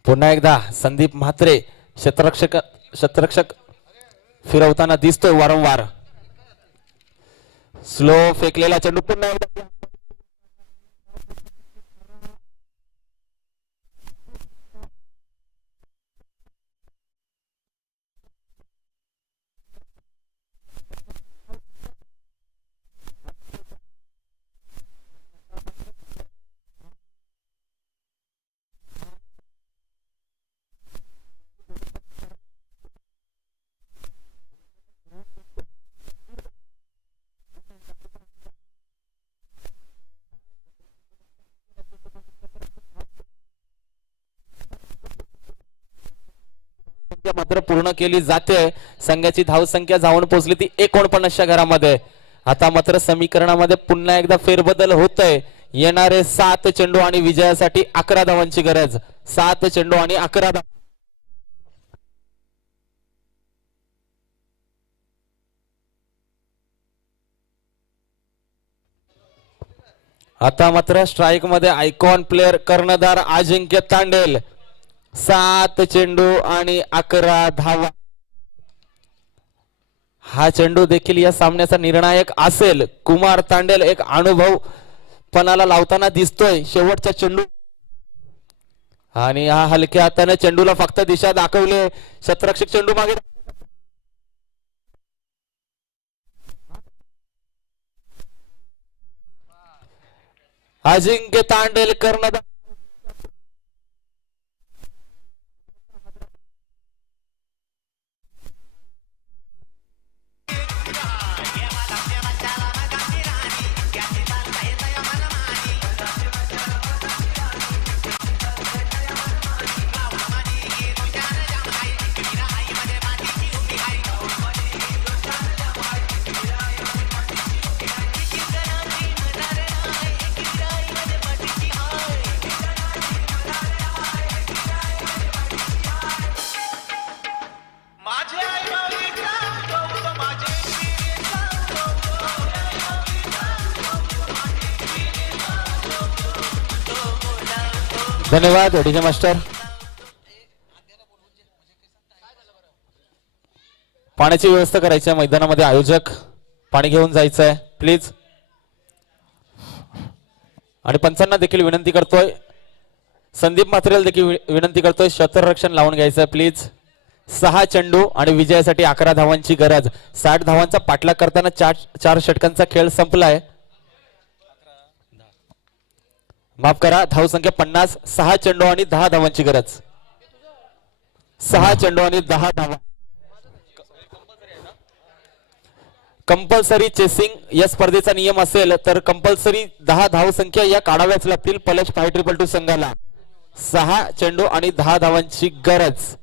पुन्हा एकदा संदीप म्हात्रे शतरक्षक फिरवताना दिसतोय वारंवार. स्लो फेकलेला चेंडू पुन्हा एकदा मात्र पूर्ण केली जाते. संघाची धाव संख्या जाऊन पोहोचली ती 49च्या घरामध्ये. आता मात्र समीकरणामध्ये पुन्हा एकदा फेरबदल होतोय. येणारे 7 चेंडू आणि विजयासाठी 11 धावांची गरज. 7 चेंडू आणि 11 धावा. आता मात्र स्ट्राईक मध्ये आयकॉन प्लेयर कर्णधार अजिंक्य तांडेल. 7 चेंडू आणि 11 धावा. हा चेंडू देखील या सामन्याचा निर्णायक असेल. कुमार तांडेल एक अनुभव पणाला लावताना दिसतोय. शेवटचा चेंडू आणि हा हलक्या हाताने चेंडूला फक्त दिशा दाखवले. शतरक्षक चेंडू मागे अजिंक्य तांडेल कर्णधार धन्यवाद डीजे मास्टर. पाण्याची व्यवस्था करायची आहे मैदानामध्ये. आयोजक पाणी घेऊन जायचं आहे प्लीज. आणि पंचांना देखील विनंती करतोय. संदीप म्हात्रेला देखील विनंती करतोय शतरक्षण लावून घ्यायचं आहे प्लीज. 6 चेंडू आणि विजयासाठी 11 धावांची गरज. 60 धावांचा पाठलाग करताना 4 षटकांचा खेळ संपलाय. माफ करा, धाव संख्या 50. 6 चेंडू आणि 10 धावांची गरज. 6 चेंडू आणि 10 धावा. कंपल्सरी चेसिंग या स्पर्धेचा नियम असेल तर कंपल्सरी 10 धाव संख्या या काढाव्याच लागतील पलश 5-2 संघाला. 6 चेंडू आणि 10 धावांची गरज.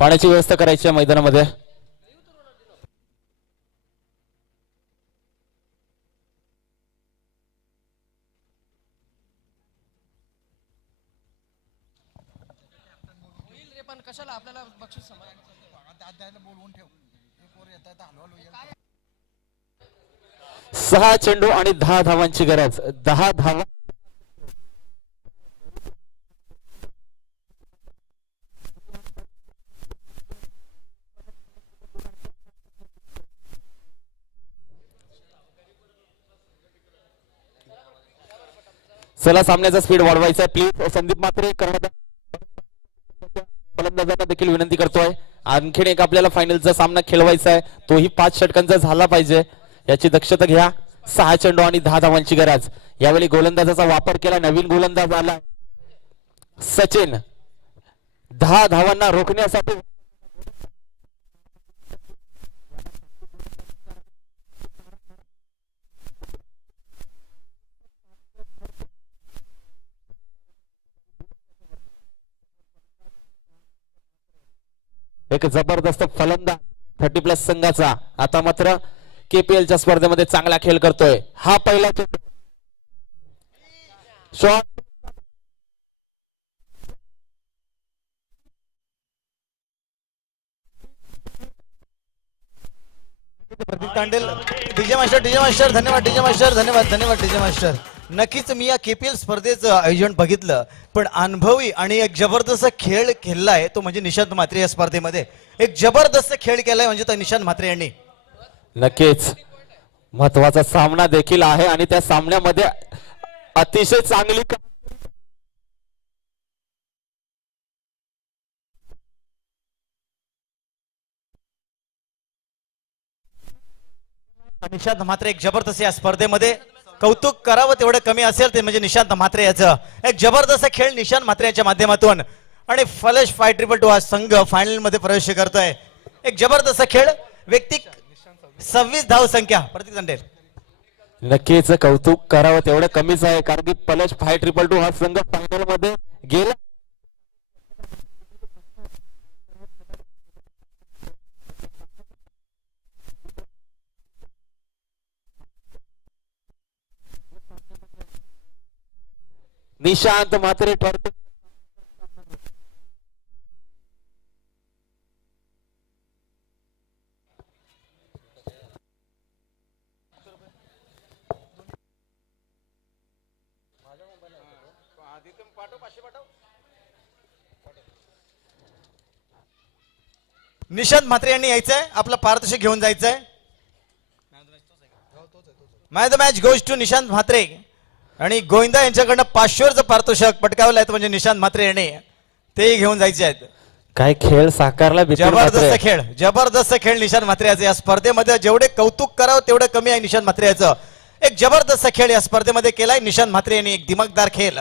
पाण्याची व्यवस्था करायची आहे मैदानामध्ये. रे पण कशाला आपल्याला बक्षीस सहा चेंडू आणि 10 धावांची गरज. 10 धावा चला सामन्याचा स्पीड वाढवायचा आहे. प्लीज संदीप मात्रे फलंदाजांना देखील विनंती करतोय. आणखीन एक आपल्याला फायनलचा सामना खेळवायचा आहे, तोही 5 षटकांचा झाला पाहिजे, याची दक्षता घ्या. 6 चेंडू आणि 10 धावांची गरज. यावेळी गोलंदाजाचा वापर केला, नवीन गोलंदाज आला सचिन. 10 धावांना रोखण्यासाठी एक जबरदस्त फलंदाज 30+ संघाचा आता मात्र केपीएलच्या स्पर्धेमध्ये चांगला खेळ करतोय. हा पहिला चेंडू शॉट प्रतीक तांडेल. डीजे मास्टर धन्यवाद. डीजे मास्टर धन्यवाद डीजे मास्टर. नक्कीच मी या केपीएल स्पर्धेचं आयोजन बघितलं, पण अनुभवी आणि एक जबरदस्त खेळ खेळलाय तो म्हणजे निशांत म्हात्रे. या स्पर्धेमध्ये एक जबरदस्त खेळ केलाय म्हणजे तो निशांत म्हात्रे यांनी. नक्कीच महत्वाचा सामना देखील आहे आणि त्या सामन्यामध्ये अतिशय चांगली निशांत म्हात्रे एक जबरदस्त या स्पर्धेमध्ये कौतुक करावं तेवढं कमी असेल ते म्हणजे निशांत म्हात्रे याचं. एक जबरदस्त खेळ निशांत म्हात्रे याच्या माध्यमातून आणि फलश 5-2 हा संघ फायनल मध्ये प्रवेश करतोय. एक जबरदस्त खेळ. व्यक्तिक 26 धाव संख्या. प्रतीक तांडेल. नक्कीच कौतुक करावं तेवढं कमीच आहे, कारण की पलश 5-2 हा संघ फायनल मध्ये गेला. निशांत म्हात्रे ठरतो. निशांत म्हात्रे यांनी यायचंय, आपलं पारितोषिक घेऊन जायचंय. Man the match goes to Nishant Mhatre आणि गोविंदा यांच्याकडनं 500 पारितोषिक पटकावलं आहे म्हणजे निशांत म्हात्रे यांनी ते घेऊन जायचे आहेत. काय खेळ साकारला बिपिन म्हात्रे. जबरदस्त खेळ निशांत म्हात्रे याचा. या स्पर्धेमध्ये जेवढे कौतुक करावं तेवढं कमी आहे निशांत म्हात्रे याचं. एक जबरदस्त खेळ या स्पर्धेमध्ये केलाय निशांत म्हात्रे यांनी. एक दिमागदार खेळ